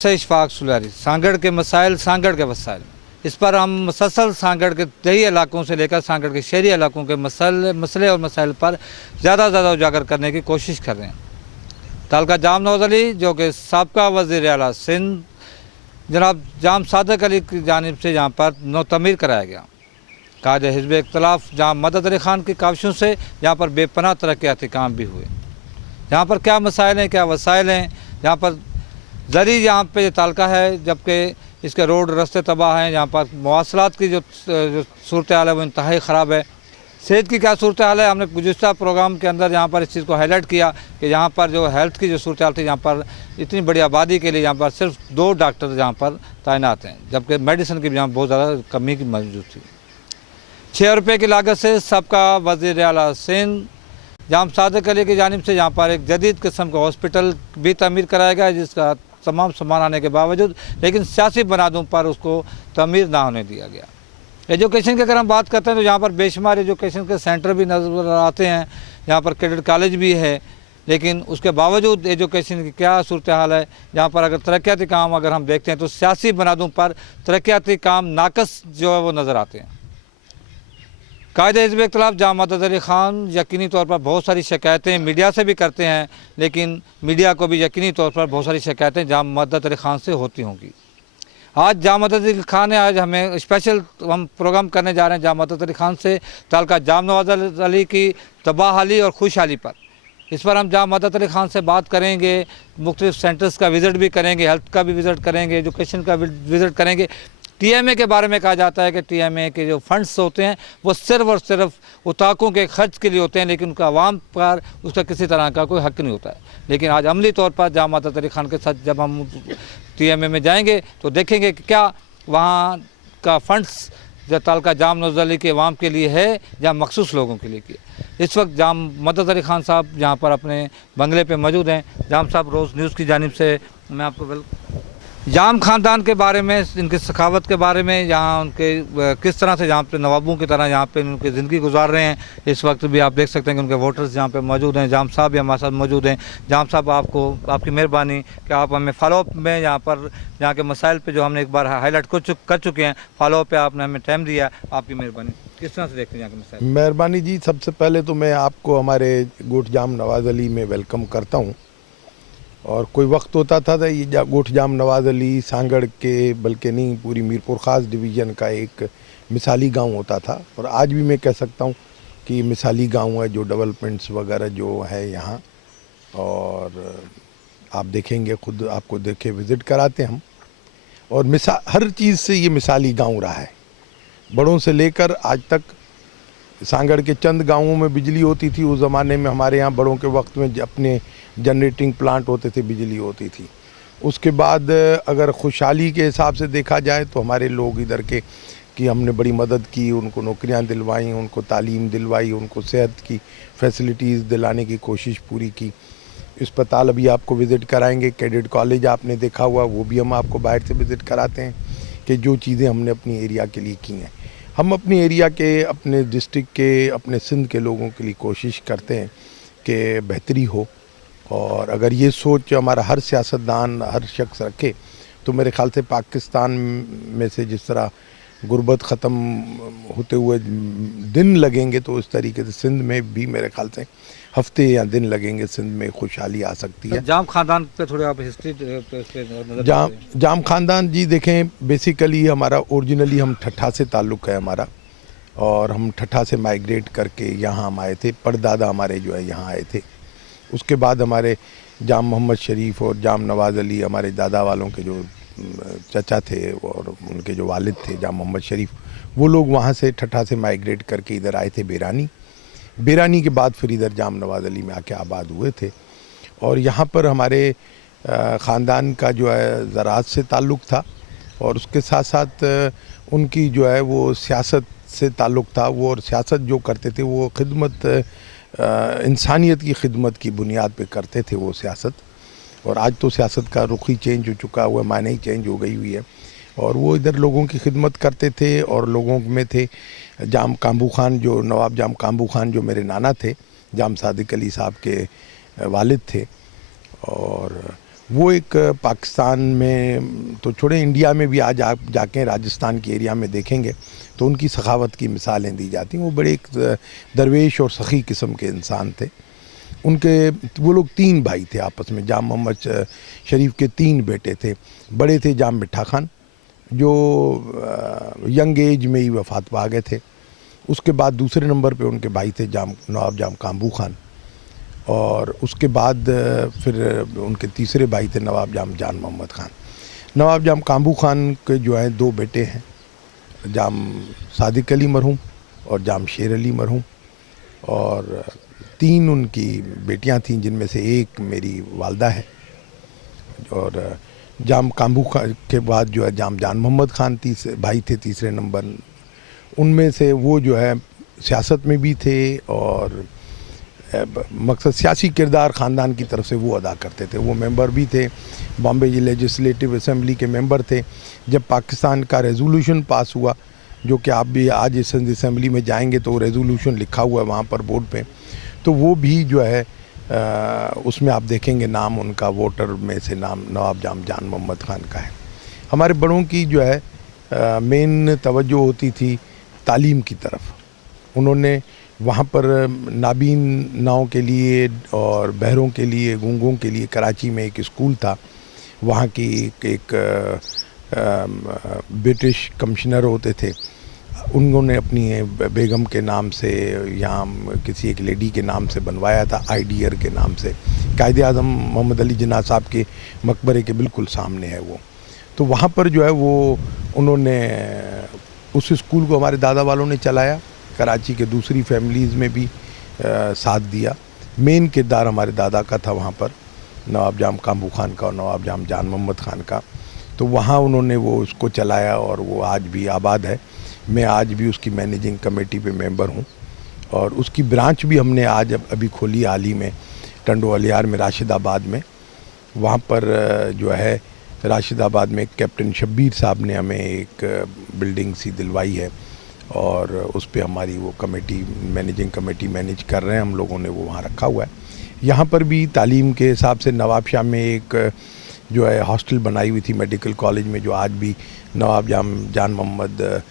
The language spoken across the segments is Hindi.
इशफाक सुलारी सांगड़ के मसाइल, सांगड़ के वसाइल, इस पर हम मुसलसल सांगड़ के दही इलाकों से लेकर सांगड़ के शहरी इलाकों के मसले और मसाइल पर ज़्यादा से ज़्यादा उजागर करने की कोशिश कर रहे हैं। तालका जाम नवाज़ अली जो कि साबका वज़ीर आला सिंध जनाब जाम सादिक अली की जानिब से यहाँ पर नौ-तमीर कराया गया। कायद हिज़्ब इख्तिलाफ जाम मदद अली ख़ान की काविशों से यहाँ पर बेपनाह तरक्याती काम भी हुए। यहाँ पर क्या मसाइल हैं, क्या वसाइल हैं। यहाँ पर ज़री यहाँ पे तालका है, जबकि इसके रोड रास्ते तबाह हैं। यहाँ पर मवासलात की जो सूरत हाल है वो इंतहाई ख़राब है। सेहत की क्या सूरत हाल है, हमने गुज़िश्ता प्रोग्राम के अंदर यहाँ पर इस चीज़ को हाईलाइट किया कि यहाँ पर जो हेल्थ की जो सूरत हाल थी, यहाँ पर इतनी बड़ी आबादी के लिए यहाँ पर सिर्फ 2 डॉक्टर यहाँ पर तैनात हैं, जबकि मेडिसिन की भी यहाँ बहुत ज़्यादा कमी की मौजूद थी। 6 रुपये की लागत से सबका वज़ीर आला सिंध जाम सादिक अली की जानिब से यहाँ पर एक जदीद किस्म का हॉस्पिटल भी तमीर कराया गया, जिसका तमाम सामान आने के बावजूद लेकिन सियासी बुनियादों पर उसको तमीर ना होने दिया गया। एजुकेशन की अगर हम बात करते हैं तो यहाँ पर बेशुमार एजुकेशन के सेंटर भी नज़र आते हैं। यहाँ पर कैडेट कॉलेज भी है, लेकिन उसके बावजूद एजुकेशन की क्या सूरत हाल है। यहाँ पर अगर तरक्याती काम अगर हम देखते हैं तो सियासी बुनियादों पर तरक्याती काम नाकस जो है वो नज़र आते हैं। कायदे हिज़्ब इख्तिलाफ जाम मदद अली ख़ान यकीनी तौर पर बहुत सारी शिकायतें मीडिया से भी करते हैं, लेकिन मीडिया को भी यकीनी तौर पर बहुत सारी शिकायतें जाम मदद अली ख़ान से होती होंगी। आज जाम मदद अली ख़ान ने आज हमें स्पेशल हम प्रोग्राम करने जा रहे हैं जाम मदद अली ख़ान से ताल्लुक़ जाम नवाज़ अली की तबाहाली और खुशहाली पर। इस पर हम जाम मदद अली ख़ान से बात करेंगे, मुख्तलिफ सेंटर्स का विज़िट भी करेंगे, हेल्थ का भी विज़िट करेंगे, एजुकेशन का भी विज़िट करेंगे। TMA के बारे में कहा जाता है कि TMA के जो फंड्स होते हैं वो सिर्फ़ और सिर्फ उताकों के खर्च के लिए होते हैं, लेकिन उनका आवाम पर उसका किसी तरह का कोई हक़ नहीं होता है। लेकिन आज अमली तौर पर जाम मदद अली ख़ान के साथ जब हम TMA में जाएंगे तो देखेंगे कि क्या वहाँ का फंड्स जो ताल्लुक़ जाम नवाज़ अली के अवाम के लिए है या मखसूस लोगों के लिए किया। इस वक्त जाम मदद अली ख़ान साहब यहाँ पर अपने बंगले पे मौजूद हैं। जाम साहब, रोज़ न्यूज़ की जानिब से मैं आपको जाम ख़ानदान के बारे में, इनकी सखावत के बारे में, यहाँ उनके किस तरह से यहाँ पे नवाबों की तरह यहाँ पे उनकी ज़िंदगी गुजार रहे हैं। इस वक्त भी आप देख सकते हैं कि उनके वोटर्स यहाँ पे मौजूद हैं। जाम साहब भी हमारे साथ मौजूद हैं। जाम साहब, आपकी मेहरबानी कि आप हमें फॉलोअप में यहाँ के मसाइल पे जो हमने एक बार हाईलाइट कर चुके हैं, फॉलोअप पे आपने हमें टाइम दिया, आपकी मेहरबानी। किस तरह से देखते हैं यहाँ के मसाइल? मेहरबानी जी, सबसे पहले तो मैं आपको हमारे गोठ जाम नवाज़ अली में वेलकम करता हूँ। और कोई वक्त होता था तो ये गोठ जाम नवाज़ अली सांगड़ के, बल्कि नहीं पूरी मीरपुर ख़ास डिवीज़न का एक मिसाली गांव होता था। और आज भी मैं कह सकता हूँ कि मिसाली गांव है, जो डेवलपमेंट्स वगैरह जो है यहाँ। और आप देखेंगे, खुद आपको देखे विज़िट कराते हम। और हर चीज़ से ये मिसाली गांव रहा है, बड़ों से लेकर आज तक। सांगड़ के चंद गांवों में बिजली होती थी उस ज़माने में, हमारे यहाँ बड़ों के वक्त में अपने जनरेटिंग प्लांट होते थे, बिजली होती थी। उसके बाद अगर खुशहाली के हिसाब से देखा जाए तो हमारे लोग इधर के कि हमने बड़ी मदद की, उनको नौकरियां दिलवाई, उनको तालीम दिलवाई, उनको सेहत की फैसिलिटीज़ दिलाने की कोशिश पूरी की। अस्पताल अभी आपको विज़िट कराएंगे, कैडेट कॉलेज आपने देखा हुआ, वो भी हम आपको बाहर से विज़िट कराते हैं कि जो चीज़ें हमने अपनी एरिया के लिए की हैं। हम अपनी एरिया के, अपने डिस्ट्रिक्ट के, अपने सिंध के लोगों के लिए कोशिश करते हैं कि बेहतरी हो। और अगर ये सोच हमारा हर सियासतदान, हर शख्स रखे तो मेरे ख़्याल से पाकिस्तान में से जिस तरह गुर्बत ख़त्म होते हुए दिन लगेंगे, तो उस तरीके से सिंध में भी मेरे ख़्याल से हफ्ते या दिन लगेंगे, सिंध में खुशहाली आ सकती है। जाम ख़ानदान पे थोड़ी आप हिस्ट्री जाम ख़ानदान जी देखें, बेसिकली हमारा ओरिजिनली हम ठट्ठा से ताल्लुक़ है हमारा। और हम ठट्ठा से माइग्रेट करके यहाँ हम आए थे, परदादा हमारे जो है यहाँ आए थे। उसके बाद हमारे जाम मोहम्मद शरीफ और जाम नवाज़ अली, हमारे दादा वालों के जो चचा थे और उनके जो वालिद थे जाम मोहम्मद शरीफ, वो लोग वहाँ से ठट्ठा से माइग्रेट करके इधर आए थे बेरानी के बाद फिर इधर जाम नवाज़ अली में आके आबाद हुए थे। और यहाँ पर हमारे ख़ानदान का जो है ज़राअत से ताल्लुक़ था, और उसके साथ साथ उनकी जो है वो सियासत से ताल्लुक़ था। वो और सियासत जो करते थे वो खिदमत, इंसानियत की खिदमत की बुनियाद पे करते थे वो सियासत। और आज तो सियासत का रुख ही चेंज हो चुका हुआ, मायने ही चेंज हो गई हुई है। और वो इधर लोगों की खिदमत करते थे। और लोगों में थे जाम काम्बू खान, जो नवाब जाम काम्बू खान जो मेरे नाना थे, जाम सादिक अली साहब के वालिद थे। और वो एक पाकिस्तान में तो छोड़े, इंडिया में भी आज आप जाके राजस्थान के एरिया में देखेंगे तो उनकी सखावत की मिसालें दी जाती हैं। वो बड़े एक दरवेश और सखी किस्म के इंसान थे। उनके वो लोग 3 भाई थे आपस में। जाम मोहम्मद शरीफ के 3 बेटे थे। बड़े थे जाम मिठा खान, जो यंग एज में ही वफात पा गए थे। उसके बाद दूसरे नंबर पे उनके भाई थे नवाब जाम काबू खान, और उसके बाद फिर उनके तीसरे भाई थे नवाब जाम जान मोहम्मद खान। नवाब जाम काबू खान के जो हैं 2 बेटे हैं, जाम सादिक अली मरहूम और जाम शेर अली मरहूम, और 3 उनकी बेटियां थीं, जिनमें से एक मेरी वालदा है। और जाम काबू खान के बाद जो है जाम जान मोहम्मद खान भाई थे तीसरे नंबर। उनमें से वो जो है सियासत में भी थे, और मकसद सियासी किरदार ख़ानदान की तरफ से वो अदा करते थे। वो मेंबर भी थे, बॉम्बे लेजिस्लेटिव असेंबली के मेंबर थे। जब पाकिस्तान का रेजोल्यूशन पास हुआ, जो कि आप भी आज इस असेंबली में जाएंगे तो रेजोल्यूशन लिखा हुआ है वहाँ पर बोर्ड पे, तो वो भी जो है उसमें आप देखेंगे नाम उनका वोटर में से नाम नवाब जाम जान मोहम्मद खान का है। हमारे बड़ों की जो है मेन तवज्जो होती थी तालीम की तरफ। उन्होंने वहाँ पर नाबीन नाव के लिए और बहरों के लिए, गूंगों के लिए कराची में एक स्कूल था। वहाँ की एक ब्रिटिश कमिश्नर होते थे, उन्होंने अपनी बेगम के नाम से या किसी एक लेडी के नाम से बनवाया था, आइडियर के नाम से। कायदे आज़म मोहम्मद अली जिन्ना साहब के मकबरे के बिल्कुल सामने है वो। तो वहाँ पर जो है वो उन्होंने उस स्कूल को हमारे दादा वालों ने चलाया। कराची के दूसरी फैमिलीज़ में भी साथ दिया। मेन किरदार हमारे दादा का था वहाँ पर, नवाब जाम काबू खान का और नवाब जाम जान मोहम्मद खान का। तो वहाँ उन्होंने वो उसको चलाया और वो आज भी आबाद है। मैं आज भी उसकी मैनेजिंग कमेटी पे मेंबर हूँ, और उसकी ब्रांच भी हमने आज अभी खोली हाल ही में टंडो अलियार में, राशिदाबाद में। वहाँ पर जो है राशिदाबाद में कैप्टन शब्बीर साहब ने हमें एक बिल्डिंग सी दिलवाई है, और उस पे हमारी वो कमेटी, मैनेजिंग कमेटी मैनेज कर रहे हैं। हम लोगों ने वो वहाँ रखा हुआ है। यहाँ पर भी तालीम के हिसाब से नवाब शाह में एक जो है हॉस्टल बनाई हुई थी मेडिकल कॉलेज में, जो आज भी नवाब जान मोहम्मद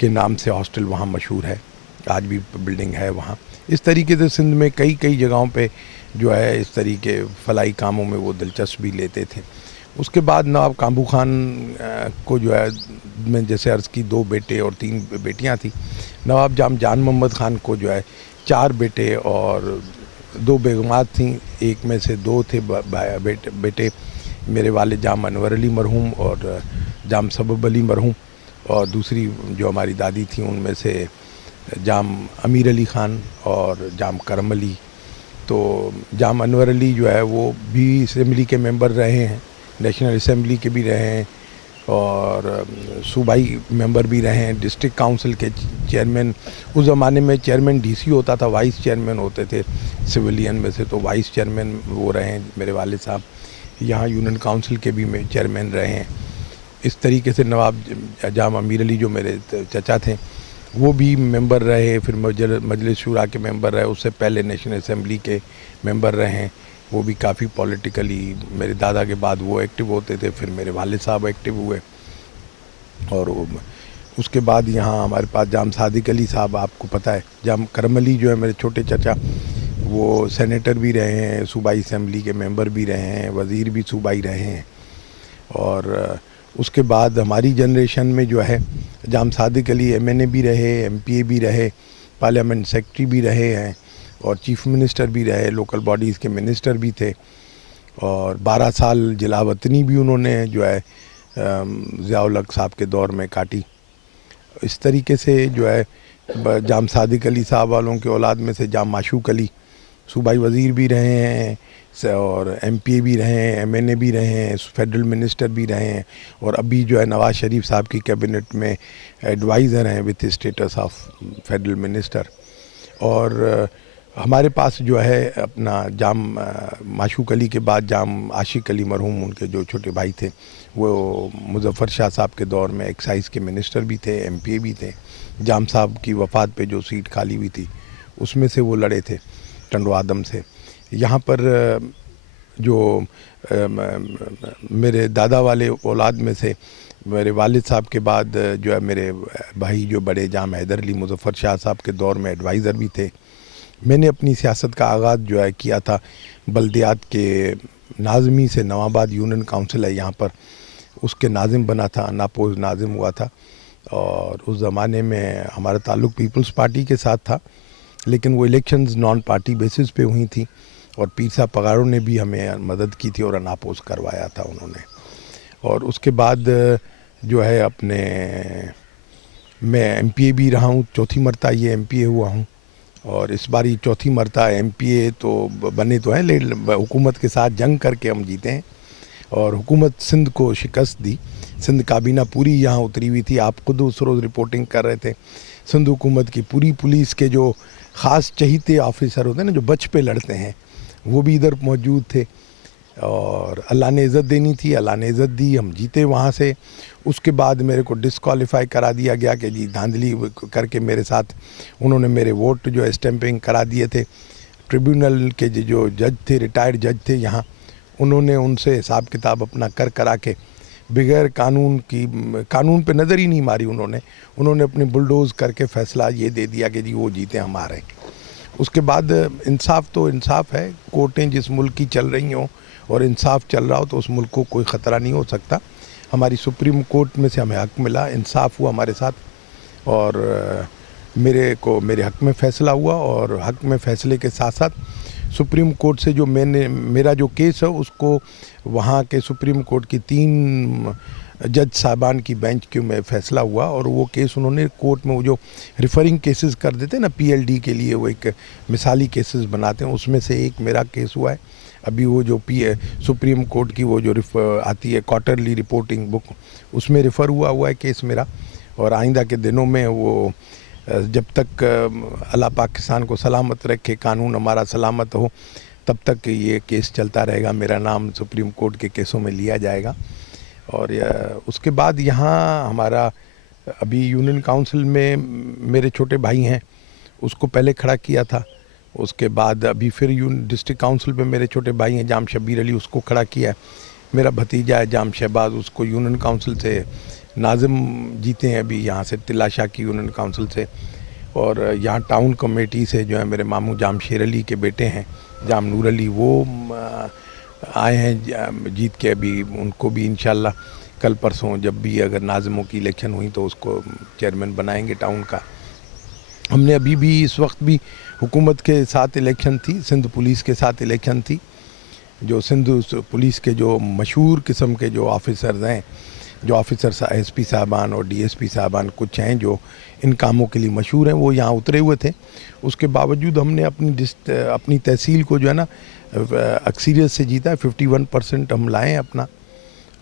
के नाम से हॉस्टल वहाँ मशहूर है। आज भी बिल्डिंग है वहाँ। इस तरीके से सिंध में कई जगहों पे जो है इस तरीके फलाई कामों में वो दिलचस्पी लेते थे। उसके बाद नवाब काबू खान को जो है, मैं जैसे अर्ज़ की 2 बेटे और 3 बेटियां थी। नवाब जान मोहम्मद खान को जो है 4 बेटे और 2 बेगमात थीं। एक में से 2 थे बेटे मेरे वाले जाम अनवर अली मरहूम और जाम सबब अली मरहूम, और दूसरी जो हमारी दादी थी उनमें से जाम अमीर अली ख़ान और जाम करम अली। तो जाम अनवर अली जो है वो भी असेंबली के मेंबर रहे हैं, नेशनल असेंबली के भी रहे हैं, और सूबाई मेंबर भी रहे हैं, डिस्ट्रिक्ट काउंसिल के चेयरमैन। उस ज़माने में चेयरमैन डीसी होता था, वाइस चेयरमैन होते थे सिविलियन में से, तो वाइस चेयरमैन वो रहे हैं मेरे वाले साहब। यहाँ यूनियन काउंसिल के भी चेयरमैन रहे हैं। इस तरीके से नवाब जाम अमीर अली जो मेरे चचा थे वो भी मेंबर रहे, फिर मजलिस शूरा के मेंबर रहे, उससे पहले नेशनल असेंबली के मेंबर रहे हैं। वो भी काफ़ी पॉलिटिकली, मेरे दादा के बाद वो एक्टिव होते थे, फिर मेरे वालिद साहब एक्टिव हुए। और उसके बाद यहाँ हमारे पास जाम सादिक अली साहब, आपको पता है। जाम करम अली जो है मेरे छोटे चाचा, वो सेनेटर भी रहे हैं, सूबाई असेंबली के मेंबर भी रहे हैं, वज़ीर भी सूबाई रहे हैं। और उसके बाद हमारी जनरेशन में जो है जाम सादिक अली MNA भी रहे, MPA भी रहे, पार्लियामेंट सेक्रेटरी भी रहे हैं, और चीफ मिनिस्टर भी रहे, लोकल बॉडीज़ के मिनिस्टर भी थे, और 12 साल जिला वतनी भी उन्होंने जो है ज़िया-उल हक साहब के दौर में काटी। इस तरीके से जो है जाम सादिक अली साहब वालों के औलाद में से जाम माशूक अली सूबाई वज़ीर भी रहे हैं, और MPA भी रहे हैं, MNA भी रहे हैं, फेडरल मिनिस्टर भी रहे हैं, और अभी जो है नवाज़ शरीफ साहब की कैबिनेट में एडवाइज़र हैं with status of federal minister. और हमारे पास जो है अपना जाम माशूक अली के बाद जाम आशिक अली मरहूम, उनके जो छोटे भाई थे, वो मुज़फ़्फ़र शाह साहब के दौर में एक्साइज़ के मिनिस्टर भी थे, MPA भी थे। जाम साहब की वफ़ात पे जो सीट खाली हुई थी उसमें से वो लड़े थे टंडो आदम से। यहाँ पर जो मेरे दादा वाले औलाद में से मेरे वालिद साहब के बाद जो है मेरे भाई जो बड़े जाम हैदर अली मुज़फ़्फ़र शाह साहब के दौर में एडवाइज़र भी थे। मैंने अपनी सियासत का आगाज़ जो है किया था बल्दियात के नाज़मी से। नवाबाद यूनियन काउंसिल है यहाँ पर, उसके नाज़िम बना था, नापोज नाज़िम हुआ था। और उस ज़माने में हमारा ताल्लुक़ पीपल्स पार्टी के साथ था, लेकिन वो इलेक्शंस नॉन पार्टी बेसिस पे हुई थी और पीर साहब पगारों ने भी हमें मदद की थी और अनापोज करवाया था उन्होंने। और उसके बाद जो है अपने मैं एमपीए भी रहा हूँ, चौथी मरता ये एमपीए हुआ हूँ। और इस बार चौथी मरता एमपीए तो बने तो हैं, लेकिन हुकूमत के साथ जंग करके हम जीते हैं और हुकूमत सिंध को शिकस्त दी। सिंध काबीना पूरी यहाँ उतरी हुई थी, आप खुद उस रोज़ रिपोर्टिंग कर रहे थे। सिंध हुकूमत की पूरी पुलिस के जो ख़ास चहीते ऑफिसर होते हैं ना, जो बच पे लड़ते हैं, वो भी इधर मौजूद थे। और अल्लाह ने इज़्ज़त देनी थी, अल्लाह ने इज़्ज़त दी, हम जीते वहाँ से। उसके बाद मेरे को डिस्क्वालीफाई करा दिया गया कि जी धांधली करके मेरे साथ उन्होंने मेरे वोट जो है स्टैंपिंग करा दिए थे। ट्रिब्यूनल के जो जज थे, रिटायर्ड जज थे यहाँ, उन्होंने उनसे हिसाब किताब अपना करा के बगैर कानून पे नज़र ही नहीं मारी उन्होंने अपने बुलडोज़ करके फ़ैसला ये दे दिया कि जी वो जीते हमारे। उसके बाद इंसाफ तो इंसाफ है, कोर्टें जिस मुल्क की चल रही हों और इंसाफ चल रहा हो तो उस मुल्क को कोई ख़तरा नहीं हो सकता। हमारी सुप्रीम कोर्ट में से हमें हक़ मिला, इंसाफ हुआ हमारे साथ और मेरे हक़ में फ़ैसला हुआ। और हक़ में फ़ैसले के साथ साथ सुप्रीम कोर्ट से जो मेरा जो केस है उसको वहाँ के सुप्रीम कोर्ट की 3 जज साहबान की बेंच के में फ़ैसला हुआ और वो केस उन्होंने कोर्ट में वो जो रिफ़रिंग केसेस कर देते हैं ना पीएलडी के लिए, वो एक मिसाली केसेस बनाते हैं, उसमें से एक मेरा केस हुआ है। अभी वो जो सुप्रीम कोर्ट की वो जो आती है क्वार्टरली रिपोर्टिंग बुक, उसमें रेफ़र हुआ है केस मेरा। और आइंदा के दिनों में वो जब तक अल्लाह पाकिस्तान को सलामत रखे, कानून हमारा सलामत हो, तब तक ये केस चलता रहेगा, मेरा नाम सुप्रीम कोर्ट के केसों में लिया जाएगा। और उसके बाद यहाँ हमारा अभी यूनियन काउंसिल में मेरे छोटे भाई हैं, उसको पहले खड़ा किया था। उसके बाद अभी फिर डिस्ट्रिक्ट काउंसिल में मेरे छोटे भाई हैं जाम शबीर अली, उसको खड़ा किया है। मेरा भतीजा है जाम शहबाज, उसको यूनियन काउंसिल से नाज़िम जीते हैं अभी यहाँ से तिलाशा की यूनियन काउंसिल से। और यहाँ टाउन कमेटी से जो है मेरे मामू जाम शेर अली के बेटे हैं जाम नूर अली, वो आए हैं जीत के। अभी उनको भी इंशाल्लाह कल परसों जब भी अगर नाज़िमों की इलेक्शन हुई तो उसको चेयरमैन बनाएंगे टाउन का। हमने अभी भी इस वक्त भी हुकूमत के साथ इलेक्शन थी, सिंध पुलिस के साथ इलेक्शन थी। जो सिंध पुलिस के जो मशहूर किस्म के जो ऑफिसर्स हैं, जो ऑफिसर एसपी साहबान और डीएसपी साहबान कुछ हैं जो इन कामों के लिए मशहूर हैं, वो यहाँ उतरे हुए थे। उसके बावजूद हमने अपनी तहसील को जो है ना अक्सरियत से जीता है, 51% हम लाए हैं अपना।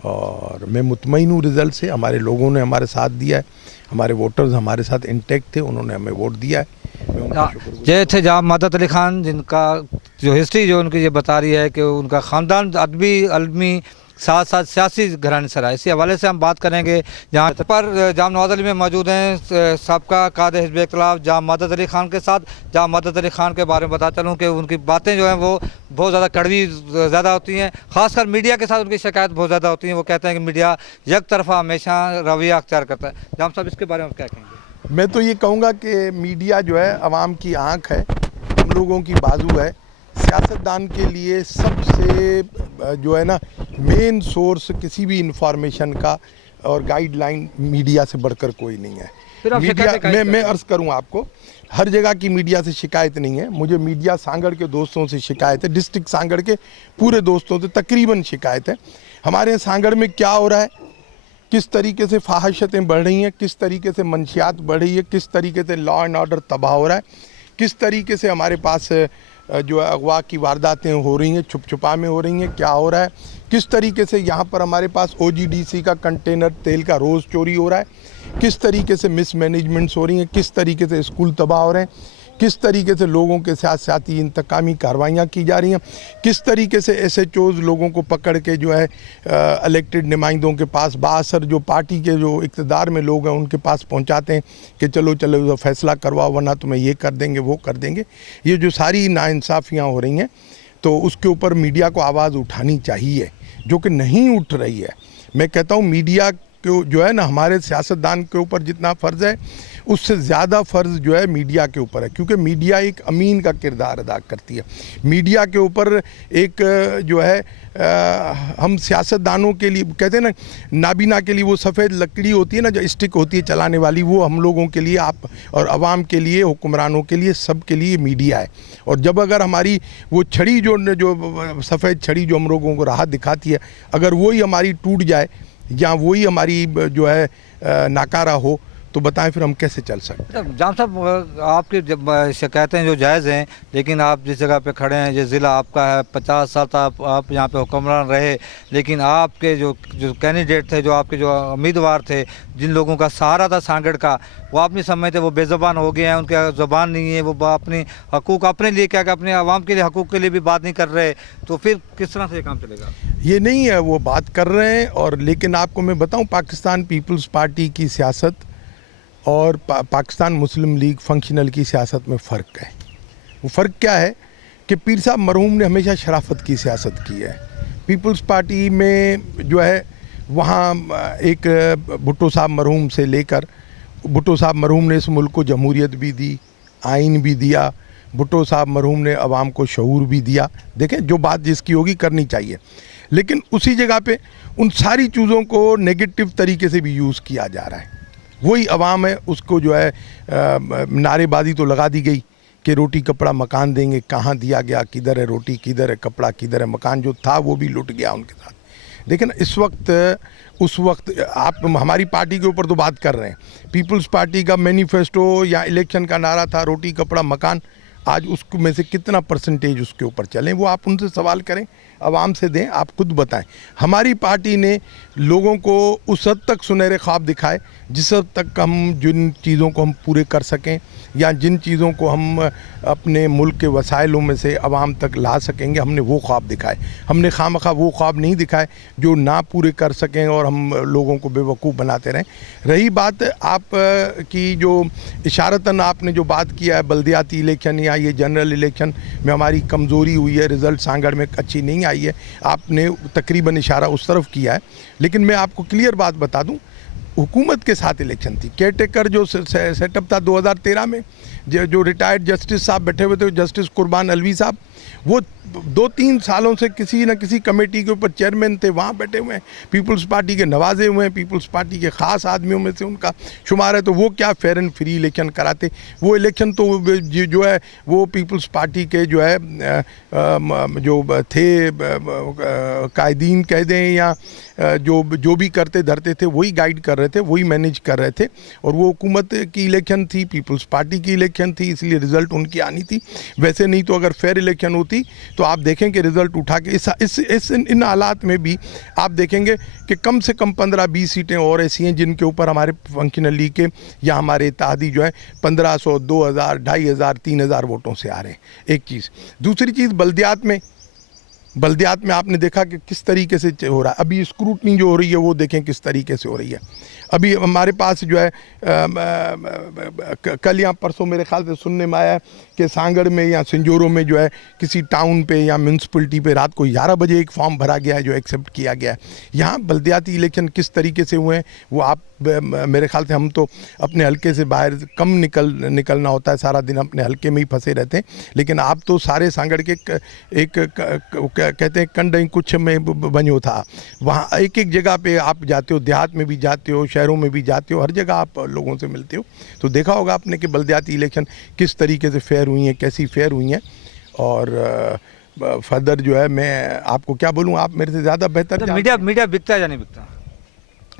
और मैं मुतमईन हूँ रिज़ल्ट से, हमारे लोगों ने हमारे साथ दिया है, हमारे वोटर्स हमारे साथ इंटैक्ट थे, उन्होंने हमें वोट दिया है। ये थे जाम मदद अली खान, जिनका जो हिस्ट्री जो उनकी ये बता रही है कि उनका ख़ानदान अदबी अलमी साथ साथ सियासी घराने से रहा। इसी हवाले से हम बात करेंगे। जहाँ पर जाम नवाज़ अली में मौजूद हैं सबका कायदे हिज़्ब इख्तिलाफ जाम मदद अली खान के साथ। जाम मदद अली खान के बारे में बता चलूँ कि उनकी बातें जो हैं वो बहुत ज़्यादा कड़वी ज़्यादा होती हैं, ख़ासकर मीडिया के साथ उनकी शिकायत बहुत ज़्यादा होती है। वो कहते हैं कि मीडिया एक तरफा हमेशा रवैया अख्तियार करता है। जाम साहब इसके बारे में क्या कहेंगे? मैं तो ये कहूँगा कि मीडिया जो है आवाम की आँख है, हम लोगों की बाजू है। सियासतदान के लिए सबसे जो है ना मेन सोर्स किसी भी इंफॉर्मेशन का और गाइडलाइन मीडिया से बढ़कर कोई नहीं है। मीडिया मैं अर्ज़ करूं आपको, हर जगह की मीडिया से शिकायत नहीं है। मुझे मीडिया सांगड़ के दोस्तों से शिकायत है, डिस्ट्रिक्ट सांगड़ के पूरे दोस्तों से तकरीबन शिकायत है। हमारे सांगड़ में क्या हो रहा है, किस तरीके से फाहिशतें बढ़ रही हैं, किस तरीके से मंशियात बढ़ रही है, किस तरीके से लॉ एंड ऑर्डर तबाह हो रहा है, किस तरीके से हमारे पास जो अगवा की वारदातें हो रही हैं, छुप छुपा में हो रही हैं, क्या हो रहा है, किस तरीके से यहाँ पर हमारे पास OGDC का कंटेनर तेल का रोज़ चोरी हो रहा है, किस तरीके से मिसमैनेजमेंट्स हो रही हैं, किस तरीके से स्कूल तबाह हो रहे हैं, किस तरीके से लोगों के साथ साथ इंतकामी कार्रवाइयाँ की जा रही हैं, किस तरीके से SHOs लोगों को पकड़ के जो है इलेक्टेड नुमाइंदों के पास बासर जो पार्टी के जो इक़्तिदार में लोग हैं उनके पास पहुंचाते हैं कि चलो चलो फैसला करवाओ वरना तुम्हें ये कर देंगे वो कर देंगे। ये जो सारी नाइंसाफ़ियाँ हो रही हैं, तो उसके ऊपर मीडिया को आवाज़ उठानी चाहिए, जो कि नहीं उठ रही है। मैं कहता हूँ मीडिया को जो है ना, हमारे सियासतदान के ऊपर जितना फ़र्ज़ है उससे ज़्यादा फ़र्ज़ जो है मीडिया के ऊपर है, क्योंकि मीडिया एक अमीन का किरदार अदा करती है। मीडिया के ऊपर एक जो है हम सियासतदानों के लिए कहते हैं ना, नाबीना के लिए वो सफ़ेद लकड़ी होती है ना, जो स्टिक होती है चलाने वाली, वो हम लोगों के लिए, आप और आवाम के लिए, हुक्मरानों के लिए, सब के लिए मीडिया है। और जब अगर हमारी वो छड़ी जो सफ़ेद छड़ी जो हम लोगों को राह दिखाती है, अगर वही हमारी टूट जाए या वही हमारी जो है नाकारा हो, तो बताएं फिर हम कैसे चल सकते हैं। जाम साहब, आपकी जब शिकायतें जो जायज़ हैं, लेकिन आप जिस जगह पे खड़े हैं, ये ज़िला आपका है, 50 साल तक आप यहाँ पे हुक्मरान रहे, लेकिन आपके जो कैंडिडेट थे, जो आपके जो उम्मीदवार थे, जिन लोगों का सहारा था सांगड़ का, वो आप नहीं समझते, वो बेज़बान हो गए हैं, उनके ज़बान नहीं है, वो अपनी हकूक़ अपने लिए क्या, अपने आवाम के लिए हकूक़ के लिए भी बात नहीं कर रहे, तो फिर किस तरह से ये काम चलेगा? ये नहीं है, वो बात कर रहे हैं। और लेकिन आपको मैं बताऊँ, पाकिस्तान पीपल्स पार्टी की सियासत और पाकिस्तान मुस्लिम लीग फंक्शनल की सियासत में फ़र्क है। वो फ़र्क क्या है कि पीर साहब मरहूम ने हमेशा शराफत की सियासत की है। पीपल्स पार्टी में जो है, वहाँ एक भुट्टो साहब मरहूम से लेकर, भुट्टो साहब मरहूम ने इस मुल्क को जमहूरियत भी दी, आइन भी दिया, भुट्टो साहब मरहूम ने अवाम को शऊर भी दिया। देखें, जो बात जिसकी होगी करनी चाहिए, लेकिन उसी जगह पे उन सारी चीज़ों को नेगेटिव तरीके से भी यूज़ किया जा रहा है। वही अवाम है, उसको जो है नारेबाजी तो लगा दी गई कि रोटी कपड़ा मकान देंगे, कहाँ दिया गया, किधर है रोटी, किधर है कपड़ा, किधर है मकान, जो था वो भी लुट गया उनके साथ। देखिए ना, उस वक्त आप हमारी पार्टी के ऊपर तो बात कर रहे हैं, पीपल्स पार्टी का मैनिफेस्टो या इलेक्शन का नारा था रोटी कपड़ा मकान। आज उसको में से कितना परसेंटेज उसके ऊपर चलें, वो आप उनसे सवाल करें, आवाम से दें, आप खुद बताएं। हमारी पार्टी ने लोगों को उस हद तक सुनहरे ख्वाब दिखाए जिस हद तक हम जिन चीज़ों को हम पूरे कर सकें, या जिन चीज़ों को हम अपने मुल्क के वसाइलों में से आवाम तक ला सकेंगे, हमने वो ख्वाब दिखाए। हमने खामखा वो ख्वाब नहीं दिखाए जो ना पूरे कर सकें और हम लोगों को बेवकूफ़ बनाते रहें। रही बात आप की जो इशारतन आपने जो बात किया है बल्दियाती इलेक्शन या ये जनरल इलेक्शन में हमारी कमज़ोरी हुई है, रिज़ल्ट सांगड़ में अच्छी नहीं आई है, आपने तकरीबन इशारा उस तरफ किया है। लेकिन मैं आपको क्लियर बात बता दूं, हुकूमत के साथ इलेक्शन थी। केयरटेकर जो सेटअप था 2013 में, जो रिटायर्ड जस्टिस साहब बैठे हुए थे, जस्टिस कुर्बान अलवी साहब, वो 2-3 सालों से किसी न किसी कमेटी के ऊपर चेयरमैन थे, वहाँ बैठे हुए हैं, पीपल्स पार्टी के नवाजे हुए हैं, पीपल्स पार्टी के ख़ास आदमियों में से उनका शुमार है। तो वो क्या फेयर एंड फ्री इलेक्शन कराते? वो इलेक्शन तो जो है वो पीपल्स पार्टी के जो है जो थे कायदीन कह दें या जो भी करते धरते थे, वही गाइड कर रहे थे, वही मैनेज कर रहे थे। और वो हुकूमत की इलेक्शन थी, पीपल्स पार्टी की इलेक्शन थी, इसलिए रिज़ल्ट उनकी आनी थी। वैसे नहीं तो अगर फेयर इलेक्शन होती तो आप देखें कि रिज़ल्ट उठा के इन हालात में भी आप देखेंगे कि कम से कम 15-20 सीटें और ऐसी हैं जिनके ऊपर हमारे फंक्शनल लीग के या हमारे इत्तेहादी जो है 1500, 2000, 2500, 3000 वोटों से आ रहे हैं। एक चीज़। दूसरी चीज़, बल्दियात में आपने देखा कि किस तरीके से हो रहा है। अभी स्क्रूटनी जो हो रही है वो देखें किस तरीके से हो रही है। अभी हमारे पास जो है कल या परसों मेरे ख्याल से सुनने में आया कि सांगड़ में या संजोरों में जो है किसी टाउन पे या म्यूनसिपलिटी पे रात को 11 बजे एक फॉर्म भरा गया है जो एक्सेप्ट किया गया है। यहाँ बल्दियाती इलेक्शन किस तरीके से हुए हैं वो आप मेरे ख्याल से, हम तो अपने हलके से बाहर कम निकलना होता है, सारा दिन अपने हलके में ही फंसे रहते हैं। लेकिन आप तो सारे सांगड़ के एक कहते हैं कंडई कुछ में बनो था, वहाँ एक एक जगह पे आप जाते हो, देहात में भी जाते हो, शहरों में भी जाते हो, हर जगह आप लोगों से मिलते हो। तो देखा होगा आपने कि बल्दियाती इलेक्शन किस तरीके से फेयर हुई हैं, कैसी फेयर हुई हैं। और फर्दर जो है मैं आपको क्या बोलूँ, आप मेरे से ज़्यादा बेहतर। मीडिया बिकता है या नहीं बिकता?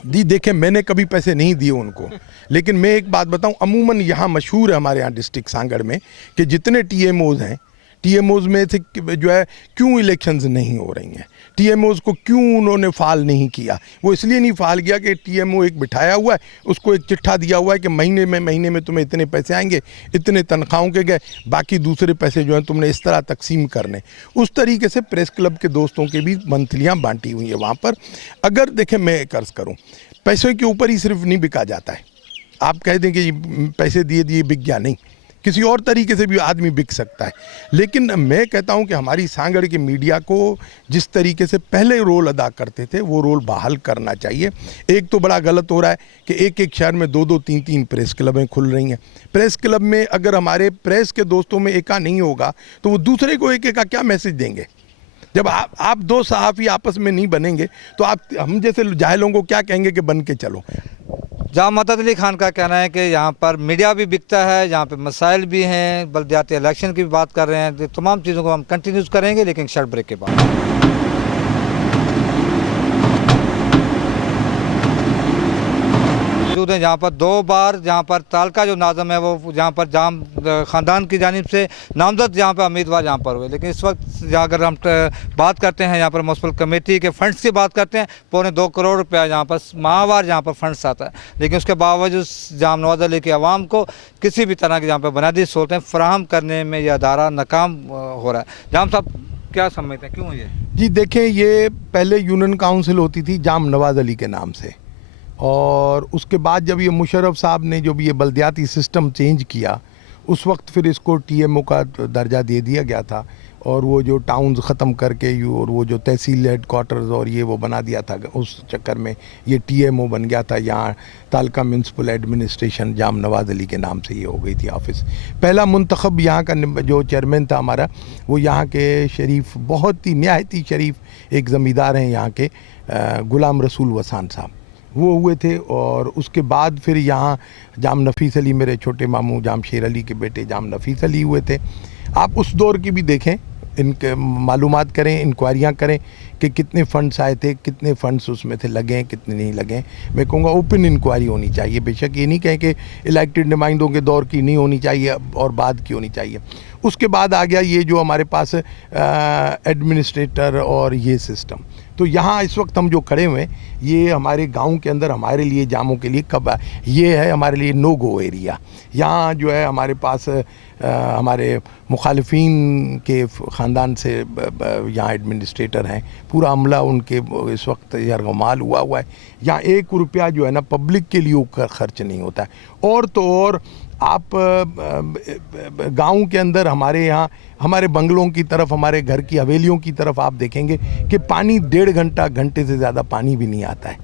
दी देखें, मैंने कभी पैसे नहीं दिए उनको, लेकिन मैं एक बात बताऊं, अमूमन यहाँ मशहूर है हमारे यहाँ डिस्ट्रिक्ट सांगड़ में कि जितने टीएमओज हैं, टीएमओज में से जो है क्यों इलेक्शंस नहीं हो रही हैं, टीएमओज को क्यों उन्होंने फाल नहीं किया। वो इसलिए नहीं फाल किया कि टीएमओ एक बिठाया हुआ है, उसको एक चिट्ठा दिया हुआ है कि महीने में तुम्हें इतने पैसे आएंगे, इतने तनख्वाहों के गए, बाकी दूसरे पैसे जो हैं तुमने इस तरह तकसीम करने। उस तरीके से प्रेस क्लब के दोस्तों के भी मंथलियाँ बांटी हुई हैं वहाँ पर। अगर देखें, मैं कर्ज करूँ, पैसों के ऊपर ही सिर्फ नहीं बिका जाता है। आप कह दें कि पैसे दिए बिक गया, नहीं। किसी और तरीके से भी आदमी बिक सकता है। लेकिन मैं कहता हूं कि हमारी सांगड़ के मीडिया को जिस तरीके से पहले रोल अदा करते थे वो रोल बहाल करना चाहिए। एक तो बड़ा गलत हो रहा है कि एक एक शहर में 2-2 3-3 प्रेस क्लबें खुल रही हैं। प्रेस क्लब में अगर हमारे प्रेस के दोस्तों में एका नहीं होगा तो वो दूसरे को एक का क्या मैसेज देंगे। जब आप दो सहाफ़ी आपस में नहीं बनेंगे तो आप हम जैसे जाहिलों को क्या कहेंगे कि बन के चलो। जहाँ मदद अली खान का कहना है कि यहाँ पर मीडिया भी बिकता है, यहाँ पे मसाइल भी हैं, बल्दियाती इलेक्शन की भी बात कर रहे हैं, तो तमाम चीज़ों को हम कंटिन्यूज करेंगे लेकिन शॉर्ट ब्रेक के बाद। मौजूद हैं जहाँ पर 2 बार जहाँ पर तालका जो नाज़म है वो जहाँ पर जाम ख़ानदान की जानिब से नामजद जहाँ पर उम्मीदवार जहाँ पर हुए, लेकिन इस वक्त जहाँ अगर हम बात करते हैं यहाँ पर म्यूनसिपल कमेटी के फंड्स की बात करते हैं, 2.25 करोड़ रुपया जहाँ पर माहवार जहाँ पर फंड्स आता है, लेकिन उसके बावजूद जाम नवाज़ अली की आवाम को किसी भी तरह की जहाँ पर बुनियादी सहूलतें फराहम करने में यह अदारा नाकाम हो रहा है। जाम साहब क्या समझते हैं, क्यों ये? जी देखें, ये पहले यूनियन काउंसिल होती थी जाम नवाज़ अली के नाम से, और उसके बाद जब ये मुशर्रफ साहब ने जो भी ये बल्दियाती सिस्टम चेंज किया उस वक्त फिर इसको टीएमओ का दर्जा दे दिया गया था, और वो जो टाउन्स ख़त्म करके और वो जो तहसील हेड क्वार्टर्स और ये वो बना दिया था, उस चक्कर में ये टीएमओ बन गया था। यहाँ तालका म्यूनसिपल एडमिनिस्ट्रेशन जाम नवाज़ अली के नाम से ये हो गई थी ऑफिस। पहला मुंतखब यहाँ का जो चेयरमैन था हमारा, वो यहाँ के शरीफ, बहुत ही नहायत ही शरीफ एक ज़मींदार हैं यहाँ के, गुलाम रसूल वसान साहब, वो हुए थे। और उसके बाद फिर यहाँ जाम नफीस अली, मेरे छोटे मामू जाम शेर अली के बेटे जाम नफीस अली हुए थे। आप उस दौर की भी देखें, इनके मालूमात करें, इंक्वायरियाँ करें कि कितने फ़ंड्स आए थे, कितने फ़ंड्स उसमें थे लगे, कितने नहीं लगे। मैं कहूँगा ओपन इंक्वायरी होनी चाहिए। बेशक ये नहीं कहें कि इलेक्टेड नुमाइंदों के दौर की नहीं होनी चाहिए और बाद की होनी चाहिए। उसके बाद आ गया ये जो हमारे पास एडमिनिस्ट्रेटर और ये सिस्टम। तो यहाँ इस वक्त हम जो खड़े हुए हैं ये हमारे गांव के अंदर हमारे लिए जामों के लिए कब ये है हमारे लिए नो गो एरिया। यहाँ जो है हमारे पास हमारे मुखालिफिन के ख़ानदान से यहाँ एडमिनिस्ट्रेटर हैं, पूरा अमला उनके इस वक्त यरगमाल हुआ है। यहाँ 1 रुपया जो है ना पब्लिक के लिए खर्च नहीं होता है। और तो और आप गांव के अंदर हमारे यहाँ हमारे बंगलों की तरफ, हमारे घर की हवेलियों की तरफ आप देखेंगे कि पानी 1.5 घंटे से ज़्यादा पानी भी नहीं आता है।